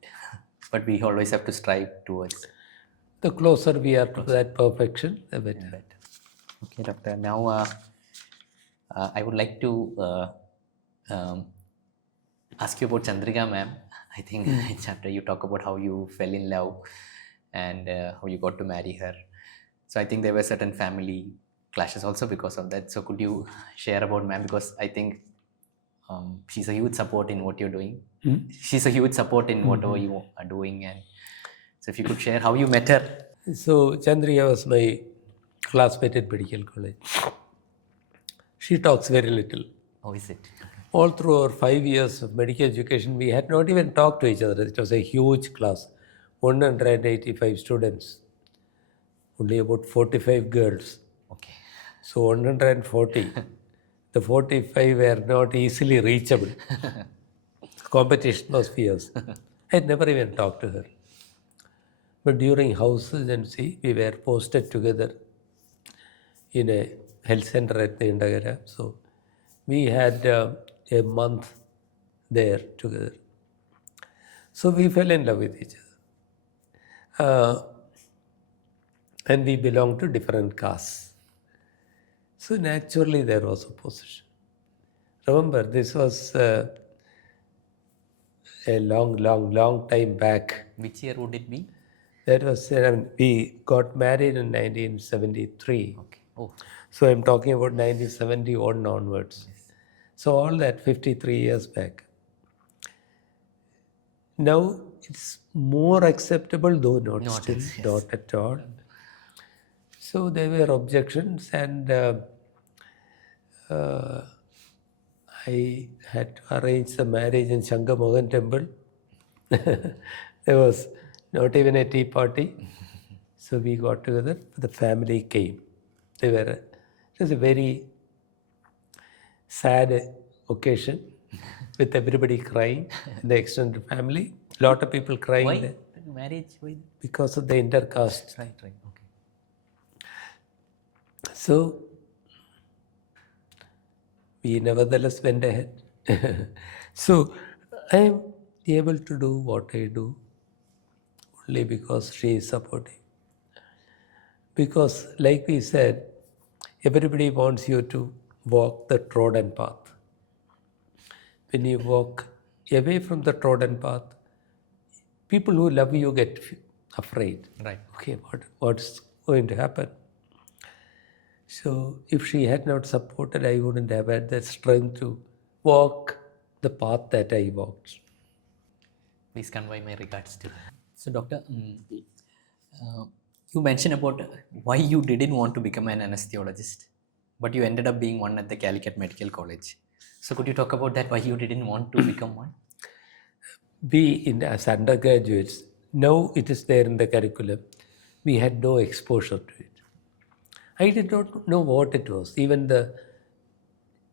But we always have to strive towards The closer we are to that perfection, the better. better. Okay, doctor. Now, I would like to ask you about Chandrika Mam. I think in chapter you talk about how you fell in love and how you got to marry her. So I think there were certain family clashes also because of that. So could you share about Mam? Because I think she's a huge support in what you're doing. She's a huge support in whatever you are doing. And so if you could share how you met her. So Chandrika was my classmate at medical college. She talks very little. How is it? All through our 5 years of medical education, we had not even talked to each other. It was a huge class, 185 students, only about 45 girls. Okay. So 140, the 45 were not easily reachable. Competition was fierce. I had never even talked to her. But during house residency, we were posted together in a health center at Nindagara. So we had a month there together. So we fell in love with each other. And we belonged to different castes. So naturally there was opposition. Remember, this was a long time back. Which year would it be? That was, we got married in 1973. Okay. Oh. So I'm talking about 1971 onwards. Yes. So all that 53 years back. Now it's more acceptable, though not at all. So there were objections, and I had to arrange the marriage in Shankamohan temple. There was not even a tea party. So we got together, the family came. It was a very sad occasion with everybody crying, the extended family, lot of people crying. Why? There. marriage? Why? because of the intercaste. Right. Okay. So we nevertheless went ahead. So I am able to do what I do only because she is supportive. Because, like we said, everybody wants you to walk the trodden path. When you walk away from the trodden path, people who love you get afraid. Right. Okay, what's going to happen? So, if she had not supported, I wouldn't have had the strength to walk the path that I walked. Please convey my regards to her. So, doctor, you mentioned about why you didn't want to become an anesthesiologist, but you ended up being one at the Calicut Medical College. So, could you talk about that? Why you didn't want to become one? As undergraduates, now it is there in the curriculum. We had no exposure to it. I did not know what it was. Even the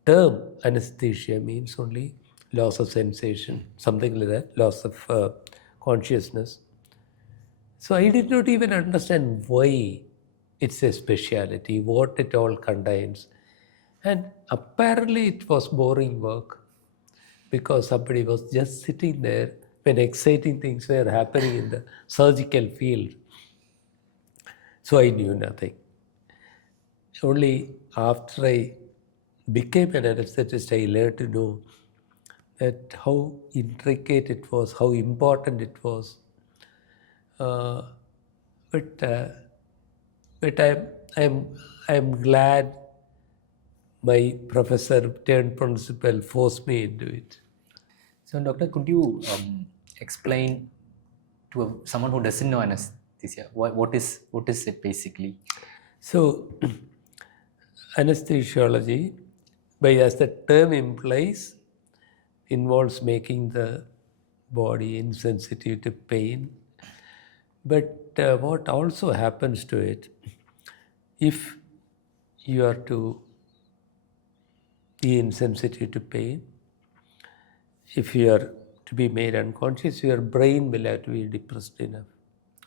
term anesthesia means only loss of sensation, something like that, loss of consciousness. So I did not even understand why it's a speciality, what it all contains. And apparently it was boring work because somebody was just sitting there when exciting things were happening in the surgical field. So I knew nothing. Only after I became an anesthetist, I learned to know that how intricate it was, how important it was. Uh, but uh, but I'm glad my professor turned principal forced me into it. So, doctor, could you explain to someone who doesn't know anesthesia what is it basically? So anesthesiology, by as the term implies, involves making the body insensitive to pain. But what also happens to it, if you are to be insensitive to pain, if you are to be made unconscious, your brain will have to be depressed enough.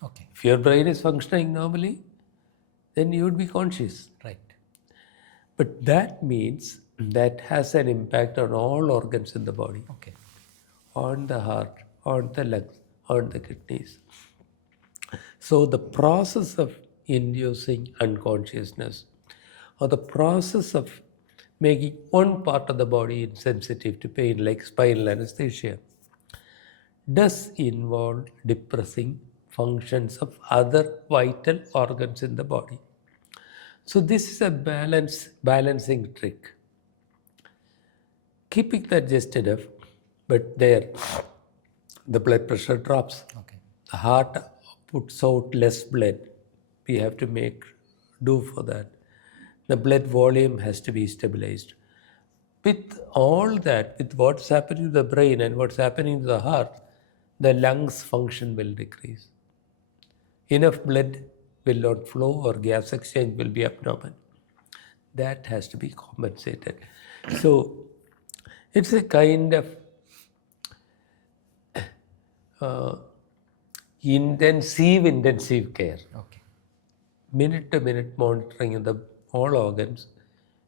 Okay. If your brain is functioning normally, then you would be conscious. Right. But that means that has an impact on all organs in the body, Okay. on the heart, on the lungs, on the kidneys. So the process of inducing unconsciousness or the process of making one part of the body insensitive to pain, like spinal anesthesia, does involve depressing functions of other vital organs in the body. So this is a balancing trick. Keeping that just enough, but there the blood pressure drops. Okay. The heart puts out less blood. We have to make do for that. The blood volume has to be stabilized. With all that, with what's happening to the brain and what's happening to the heart, the lungs function will decrease. Enough blood will not flow or gas exchange will be abnormal. That has to be compensated. So it's a kind of uh, intensive care. Okay. Minute to minute monitoring of the all organs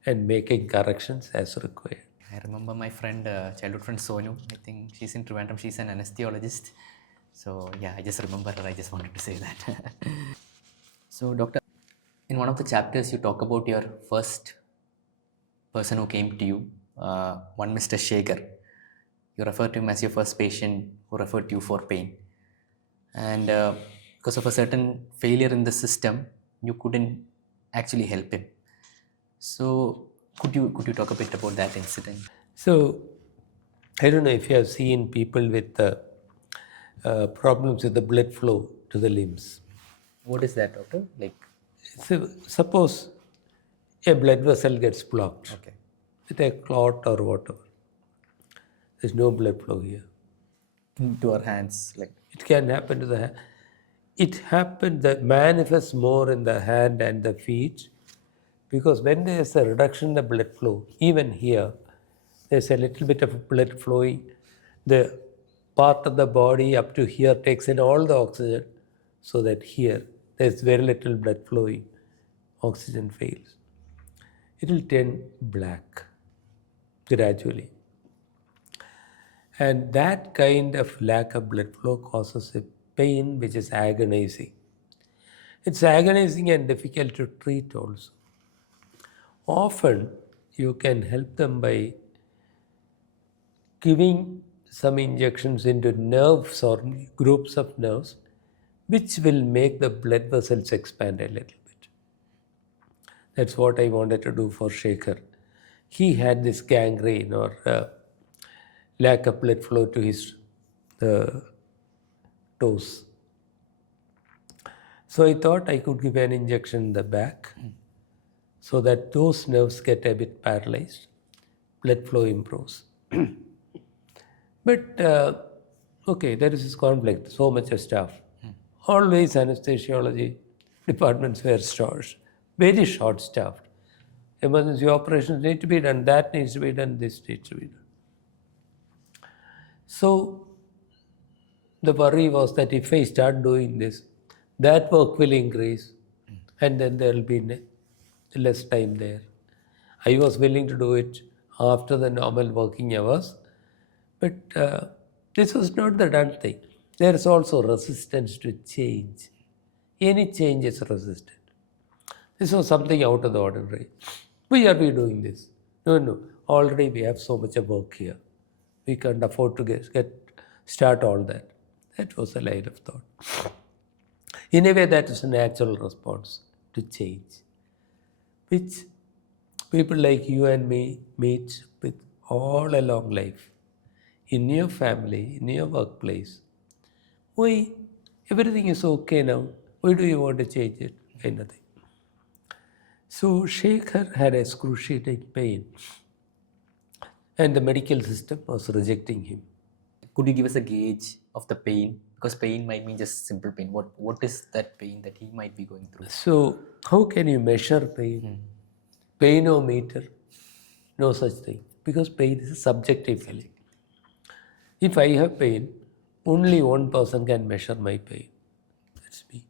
and making corrections as required. I remember my friend, childhood friend Sonu. I think she's in Trivandrum. She's an anesthesiologist. So yeah, I just remember her. I just wanted to say that. So, doctor, in one of the chapters, you talk about your first person who came to you, one Mr. Shegar. You referred to him as your first patient who referred to you for pain. And because of a certain failure in the system, you couldn't actually help him. So, could you talk a bit about that incident? So I don't know if you have seen people with problems with the blood flow to the limbs. What is that, doctor? Like, So suppose a blood vessel gets blocked okay, with a clot or whatever. There's no blood flow here. into our hands, like, It can happen to the hand. It happens that manifests more in the hand and the feet because when there's a reduction in the blood flow, even here, there's a little bit of blood flowing. The part of the body up to here takes in all the oxygen, so that here there's very little blood flowing, oxygen fails. It will turn black gradually. And that kind of lack of blood flow causes a pain which is agonizing. It's agonizing and difficult to treat also. Often you can help them by giving some injections into nerves or groups of nerves, which will make the blood vessels expand a little bit. That's what I wanted to do for Shekhar. He had this gangrene or lack of blood flow to his toes. So I thought I could give an injection in the back so that those nerves get a bit paralyzed, blood flow improves. But okay, there is this conflict, so much of stuff. Always anesthesiology departments were very short-staffed. Emergency operations need to be done, that needs to be done, this needs to be done. So the worry was that if I start doing this, that work will increase and then there will be less time there. I was willing to do it after the normal working hours, but this was not the done thing. There is also resistance to change. Any change is resisted. This was something out of the ordinary. Why are we doing this? No. Already we have so much of work here. We can't afford to start all that. That was a line of thought. In a way, that is a natural response to change, which people like you and me meet with all along life. In your family, in your workplace. Why? Everything is okay now. Why do you want to change it? Why nothing? So Shekhar had excruciating pain and the medical system was rejecting him. Could you give us a gauge of the pain? Because pain might mean just simple pain. What is that pain that he might be going through? So how can you measure pain? Painometer? No such thing. Because pain is a subjective feeling. If I have pain, only one person can measure my pain. That's me.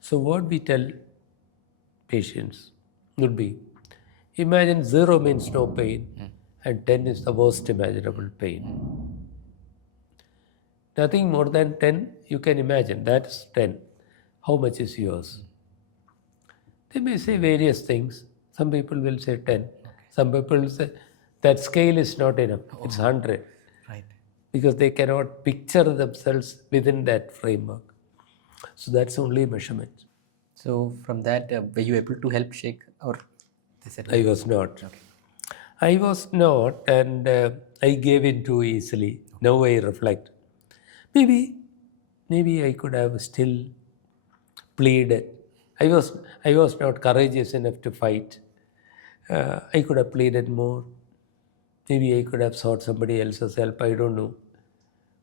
So what we tell patients would be, imagine 0 means no pain and 10 is the worst imaginable pain. Nothing more than 10 you can imagine, that's 10. How much is yours? They may say various things. Some people will say 10. Some people will say that scale is not enough, it's 100. Right. Because they cannot picture themselves within that framework. So that's only measurement. So from that, were you able to help Sheikh, or they said I was not. Okay. I was not, and I gave in too easily. Now I reflect. Maybe I could have still pleaded. I was not courageous enough to fight. I could have pleaded more. Maybe I could have sought somebody else's help. I don't know.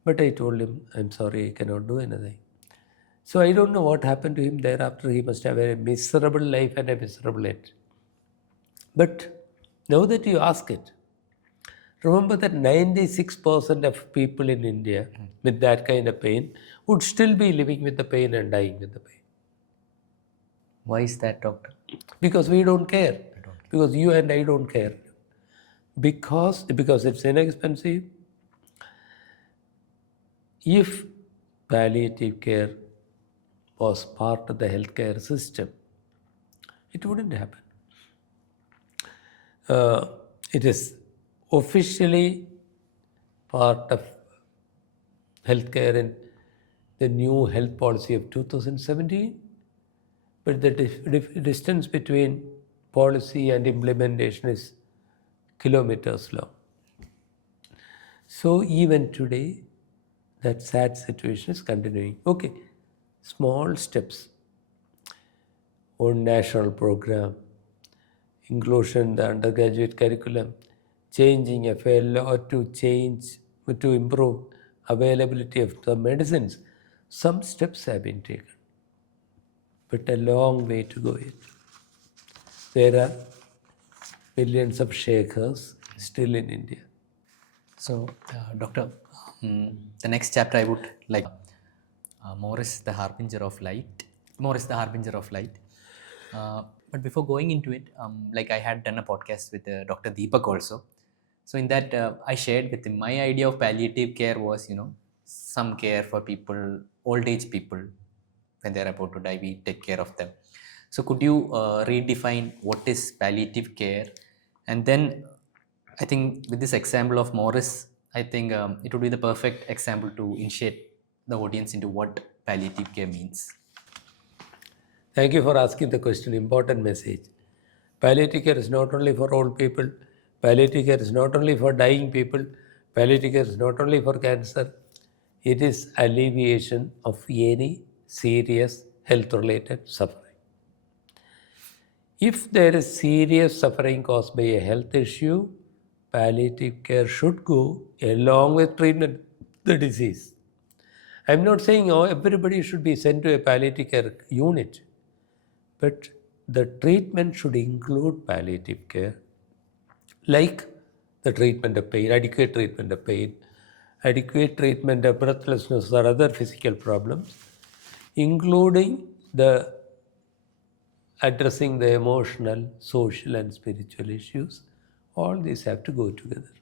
But I told him, I'm sorry, I cannot do anything. So I don't know what happened to him thereafter. He must have a miserable life and a miserable end. But now that you ask it, remember that 96% of people in India with that kind of pain would still be living with the pain and dying with the pain. Why is that, doctor? Because we don't care. Because you and I don't care. Because it's inexpensive. If palliative care was part of the healthcare system, it wouldn't happen. It is officially part of healthcare in the new health policy of 2017, but the distance between policy and implementation is kilometers long. So even today, that sad situation is continuing. Okay, small steps. One national program, inclusion in the undergraduate curriculum, changing FLO to improve availability of the medicines. Some steps have been taken, but a long way to go yet. There are millions of Shekhars still in India. So, doctor, The next chapter I would like Morris, the harbinger of light. Morris, the harbinger of light. But before going into it, like I had done a podcast with Dr. Deepak also. So in that, I shared with him my idea of palliative care was, some care for people, old age people, when they're about to die, we take care of them. So could you redefine what is palliative care? And then I think with this example of Morris, I think it would be the perfect example to initiate the audience into what palliative care means. Thank you for asking the question. Important message. Palliative care is not only for old people. Palliative care is not only for dying people. Palliative care is not only for cancer. It is alleviation of any serious health-related suffering. If there is serious suffering caused by a health issue, palliative care should go along with treatment of the disease. I'm not saying everybody should be sent to a palliative care unit, but the treatment should include palliative care, like the treatment of pain, adequate treatment of pain, adequate treatment of breathlessness or other physical problems, including the addressing the emotional, social, and spiritual issues. All these have to go together.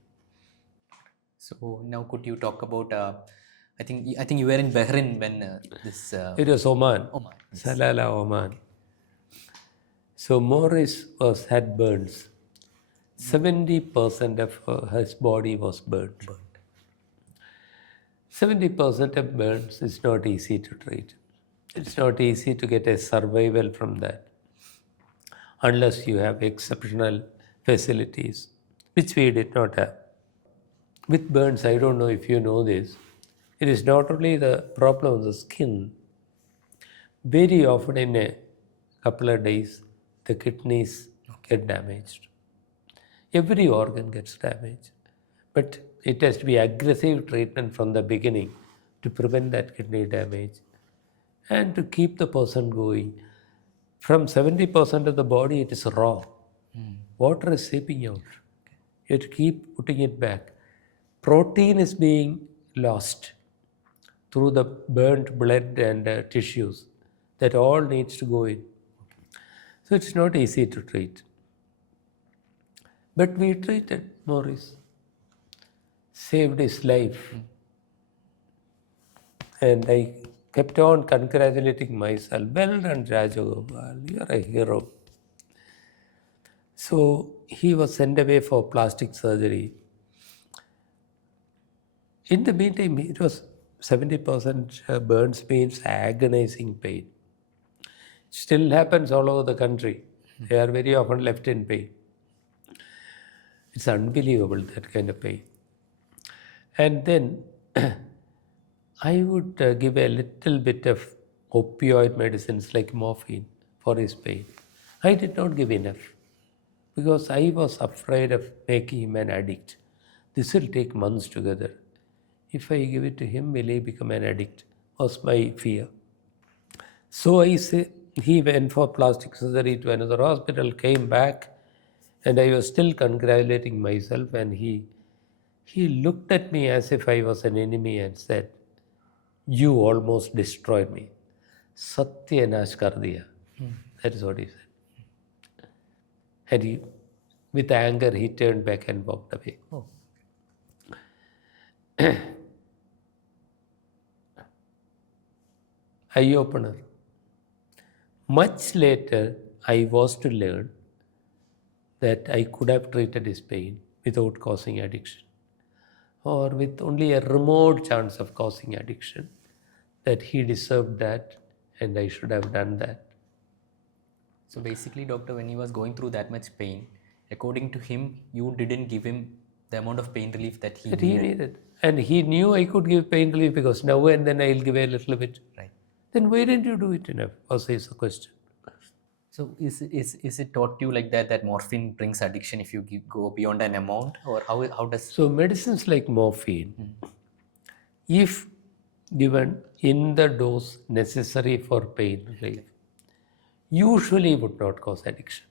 So now could you talk about? I think you were in Bahrain when this. It was Oman, Oman. Yes. Salalah, Oman. So Morris had burns. 70% of his body was burnt. 70% of burns is not easy to treat. It's not easy to get a survival from that unless you have exceptional facilities, which we did not have. With burns, I don't know if you know this, it is not only the problem of the skin. Very often in a couple of days, the kidneys get damaged. Every organ gets damaged. But it has to be aggressive treatment from the beginning to prevent that kidney damage and to keep the person going. From 70% of the body, it is raw. Water is seeping out. You have to keep putting it back. Protein is being lost through the burnt blood and tissues. That all needs to go in. So it's not easy to treat. But we treated Morris, saved his life. And I kept on congratulating myself. Well done, Rajagopal, you are a hero. So he was sent away for plastic surgery. In the meantime, it was 70% burns means agonizing pain. Still happens all over the country. They are very often left in pain. It's unbelievable, that kind of pain. And then I would give a little bit of opioid medicines like morphine for his pain. I did not give enough because I was afraid of making him an addict. This will take months together. If I give it to him, will he become an addict? Was my fear. So I say, he went for plastic surgery to another hospital, came back, and I was still congratulating myself, and he looked at me as if I was an enemy and said, "You almost destroyed me. Satyanash kar diya." That is what he said. And he, with anger, he turned back and walked away. Oh. Eye-opener. Much later, I was to learn that I could have treated his pain without causing addiction, or with only a remote chance of causing addiction, that he deserved that and I should have done that. So basically, doctor, when he was going through that much pain, according to him, you didn't give him the amount of pain relief that he needed. And he knew I could give pain relief because now and then I'll give a little bit. Right. Then why didn't you do it enough? Was his question. So is it taught you like that morphine brings addiction if you go beyond an amount, or how does? So medicines like morphine, if given in the dose necessary for pain relief, usually would not cause addiction.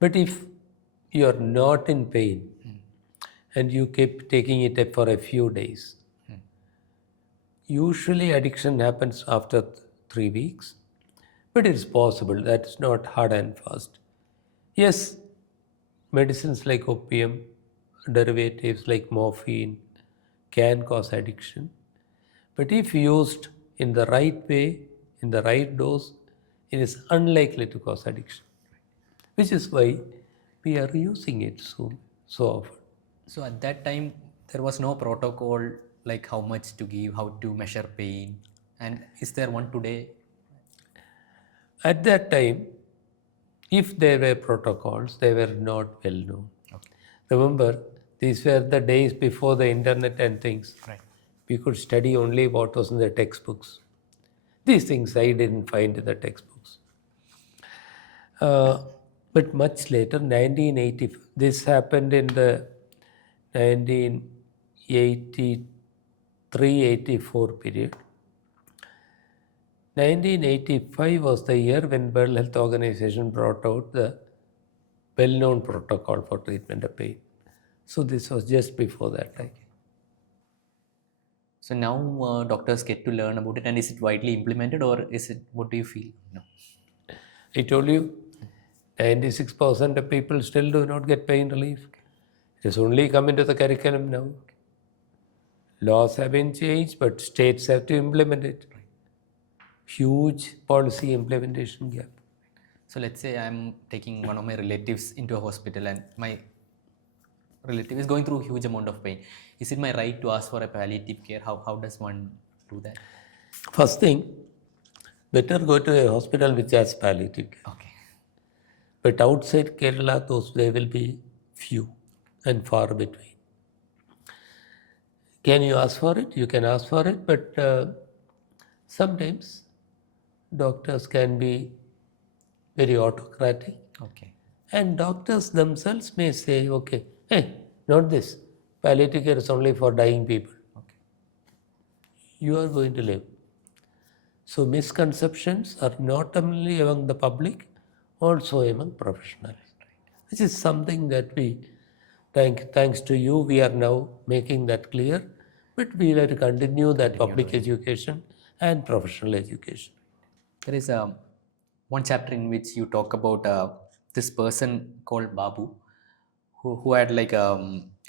But if you are not in pain and you keep taking it for a few days. Usually addiction happens after 3 weeks, but it's possible. That's not hard and fast. Yes, medicines like opium, derivatives like morphine can cause addiction, but if used in the right way, in the right dose, it is unlikely to cause addiction, which is why we are using it so often. So at that time, there was no protocol like how much to give, how to measure pain, and is there one today? At that time, if there were protocols, they were not well known. Okay. Remember, these were the days before the internet and things. Right. We could study only what was in the textbooks. These things I didn't find in the textbooks. But much later, 1980, this happened in the 1983-84 period. 1985 was the year when World Health Organization brought out the well-known protocol for treatment of pain. So this was just before that time. So now doctors get to learn about it, and is it widely implemented, or is it? What do you feel? No. I told you, 96% of people still do not get pain relief. It has only come into the curriculum now. Laws have been changed, but states have to implement it. Huge policy implementation gap. So let's say I'm taking one of my relatives into a hospital, and my relative is going through a huge amount of pain. Is it my right to ask for a palliative care? How does one do that? First thing, better go to a hospital which has palliative care. Okay. But outside Kerala, they will be few and far between. Can you ask for it? You can ask for it, but sometimes doctors can be very autocratic. Okay. And doctors themselves may say, okay, hey, not this. Palliative care is only for dying people. Okay. You are going to live. So misconceptions are not only among the public, also among professionals. Which is something that we, thanks to you, we are now making that clear. But we will have to continue that public education and professional education. There is one chapter in which you talk about this person called Babu, who had like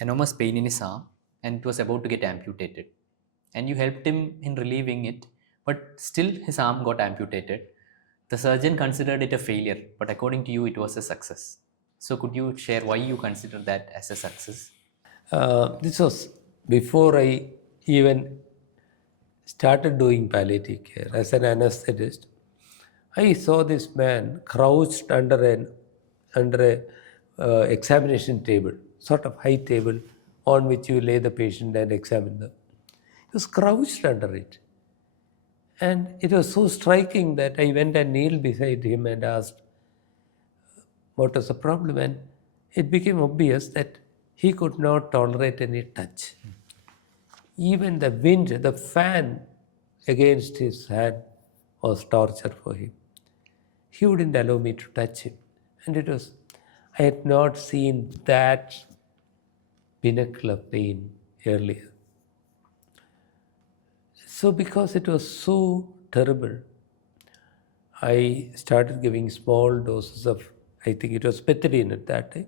enormous pain in his arm, and it was about to get amputated, and you helped him in relieving it, but still his arm got amputated. The surgeon considered it a failure, but according to you, it was a success. So could you share why you consider that as a success? This was before I even started doing palliative care. As an anesthetist, I saw this man crouched under a examination table, sort of high table on which you lay the patient and examine them. He was crouched under it. And it was so striking that I went and kneeled beside him and asked, what was the problem? And it became obvious that he could not tolerate any touch. Even the wind, the fan against his hand was torture for him. He wouldn't allow me to touch him. And I had not seen that pinnacle of pain earlier. So because it was so terrible, I started giving small doses of, I think it was pethidine at that time,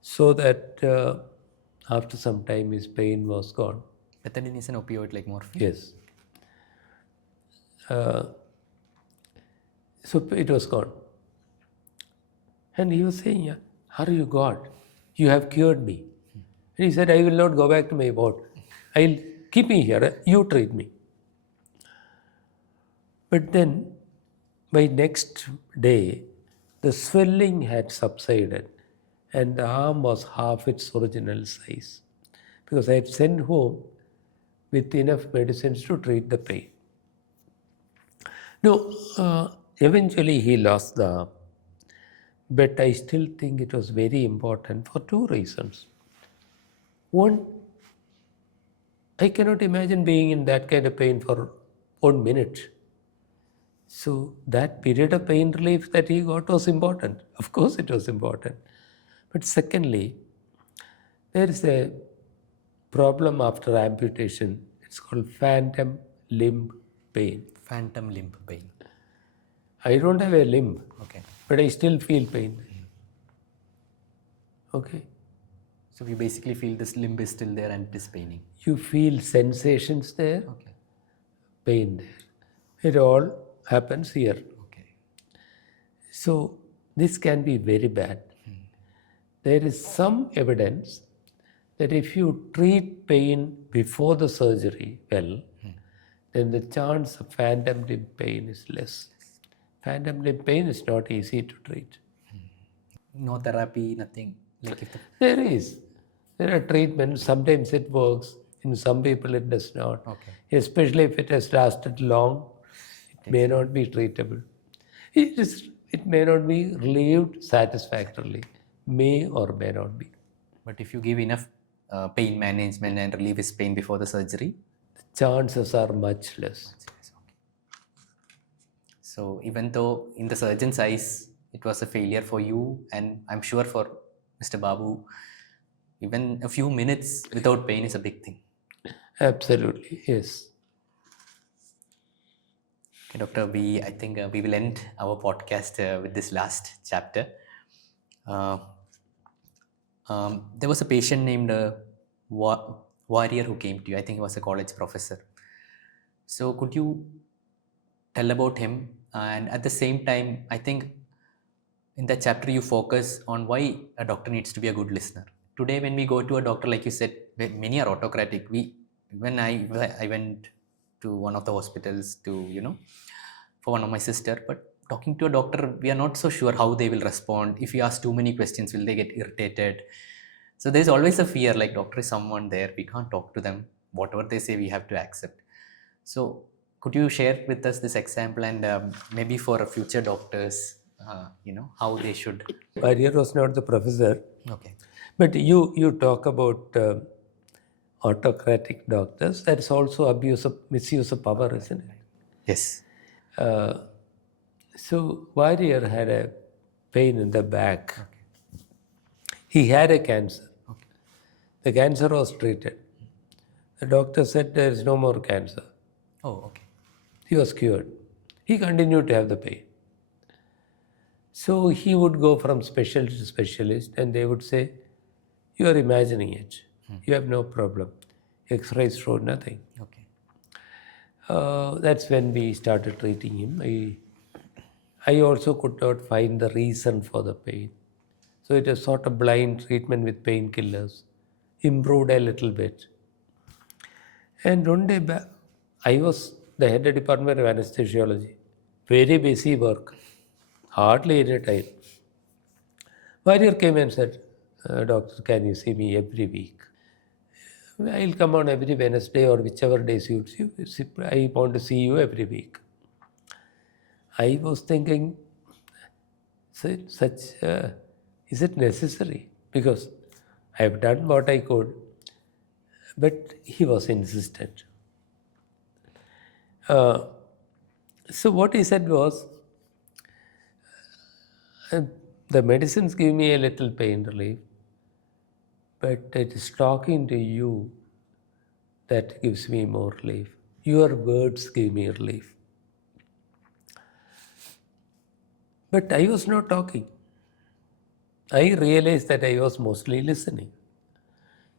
so that after some time his pain was gone. Pethidine is an opioid like morphine? Yes. So it was gone. And he was saying, yeah, are you God? You have cured me. And he said, I will not go back to my ward. I'll keep me here. You treat me. But then, by next day, the swelling had subsided and the arm was half its original size. Because I had sent home with enough medicines to treat the pain. No, eventually he lost the arm. But I still think it was very important for two reasons. One, I cannot imagine being in that kind of pain for 1 minute. So that period of pain relief that he got was important. Of course it was important. But secondly, There is a problem after amputation. It's called phantom limb pain. Phantom limb pain. I don't have a limb, Okay. but I still feel pain. Okay. So you basically feel this limb is still there and it is paining. You feel sensations there, Okay. pain there. It all happens here. Okay. So this can be very bad. There is some evidence that if you treat pain before the surgery well, then the chance of phantom limb pain is less. Phantom limb pain is not easy to treat. No therapy, nothing. Like if the, There is. There are treatments. Sometimes it works. In some people it does not. okay. Especially if it has lasted long, it may not be treatable. It may not be relieved satisfactorily. May or may not be. But if you give enough pain management and relieve his pain before the surgery, The chances are much less. so even though in the surgeon's eyes it was a failure for you, and I'm sure for Mr. Babu, even a few minutes without pain is a big thing. Absolutely, yes. Okay, Doctor, I think we will end our podcast with this last chapter. There was a patient named Warrior who came to you. I think he was a college professor. So could you tell about him? And at the same time, I think in that chapter you focus on why a doctor needs to be a good listener. Today, when we go to a doctor, like you said, many are autocratic. When I went to one of the hospitals to, for one of my sister, but talking to a doctor, we are not so sure how they will respond. If you ask too many questions, will they get irritated? So there's always a fear, like doctor is someone there, we can't talk to them. Whatever they say, we have to accept. So could you share with us this example, and maybe for future doctors, how they should? Warrior was not the professor, Okay. but you talk about autocratic doctors. That's also misuse of power, isn't it? Yes. So Warrior had a pain in the back. He had a cancer. The cancer was treated. The doctor said there is no more cancer. Oh, okay. He was cured. He continued to have the pain. So he would go from specialist to specialist, and they would say, "You are imagining it. You have no problem. X-rays showed nothing." Okay. That's when we started treating him. I also could not find the reason for the pain. So it was sort of blind treatment with painkillers. Improved a little bit. And one day I was the head of department of anaesthesiology. Very busy work. Hardly any time. Warrior came and said, "Doctor, can you see me every week?" "I'll come on every Wednesday or whichever day suits you. I want to see you every week." I was thinking, is it necessary? Because I have done what I could, but he was insistent. So what he said was, the medicines give me a little pain relief, but it is talking to you that gives me more relief. Your words give me relief. But I was not talking. I realized that I was mostly listening.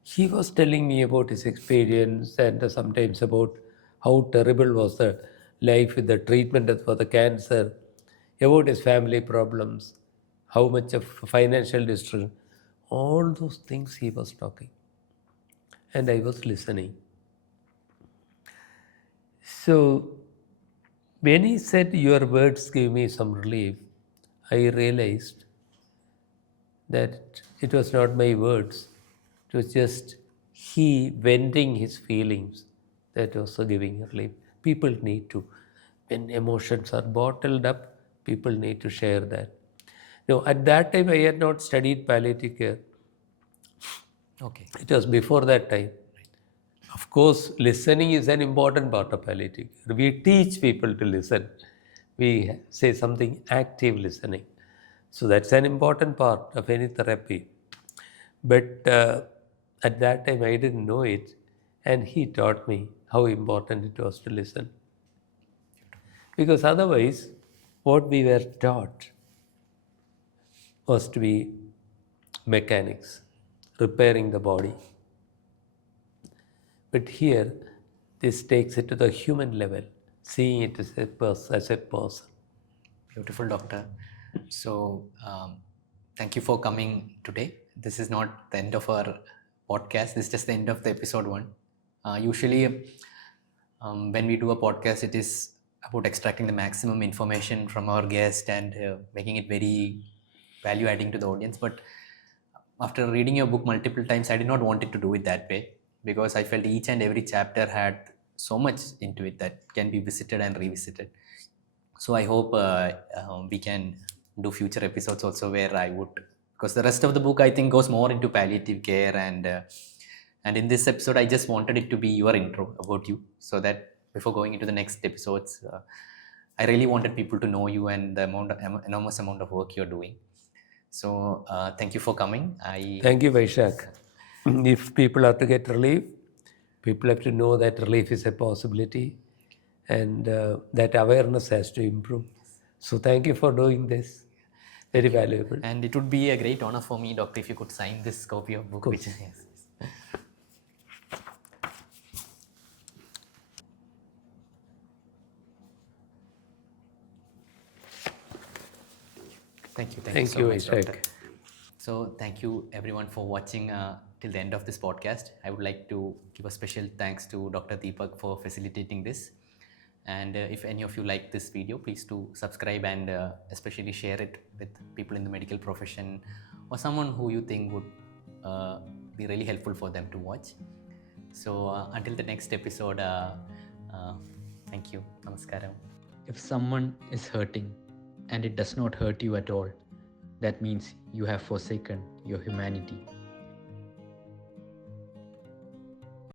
He was telling me about his experience and sometimes about how terrible was the life with the treatment for the cancer, about his family problems, how much of financial distress, all those things he was talking. And I was listening. So when he said, "Your words give me some relief," I realized that it was not my words. It was just he venting his feelings that was giving relief. People need to, when emotions are bottled up, people need to share that. Now, at that time, I had not studied palliative care. Okay. It was before that time. Of course, listening is an important part of palliative care. We teach people to listen. We say something active listening. So that's an important part of any therapy. But At that time, I didn't know it, and he taught me how important it was to listen. Because otherwise, what we were taught was to be mechanics, repairing the body. But here, this takes it to the human level, seeing it as a person. Beautiful, doctor. So, thank you for coming today. This is not the end of our podcast. This is just the end of the episode one. Usually, when we do a podcast, it is about extracting the maximum information from our guest and making it very value adding to the audience. But after reading your book multiple times, I did not want it to do it that way, because I felt each and every chapter had so much into it that can be visited and revisited. So I hope we can do future episodes also where I would, because the rest of the book I think goes more into palliative care, and in this episode I just wanted it to be your intro about you, so that before going into the next episodes, I really wanted people to know you and the enormous amount of work you're doing. So thank you for coming. Thank you, Vaisakh. If people are to get relief, people have to know that relief is a possibility, and that awareness has to improve. So thank you for doing this. Very valuable. And it would be a great honor for me, doctor, if you could sign this copy of book. Which, yes. Thank you. Thank So you, much, doctor. Vaisakh. So thank you everyone for watching till the end of this podcast. I would like to give a special thanks to Dr. Deepak for facilitating this. And if any of you like this video, please do subscribe and especially share it with people in the medical profession or someone who you think would be really helpful for them to watch. So until the next episode, thank you. Namaskaram. If someone is hurting and it does not hurt you at all, that means you have forsaken your humanity.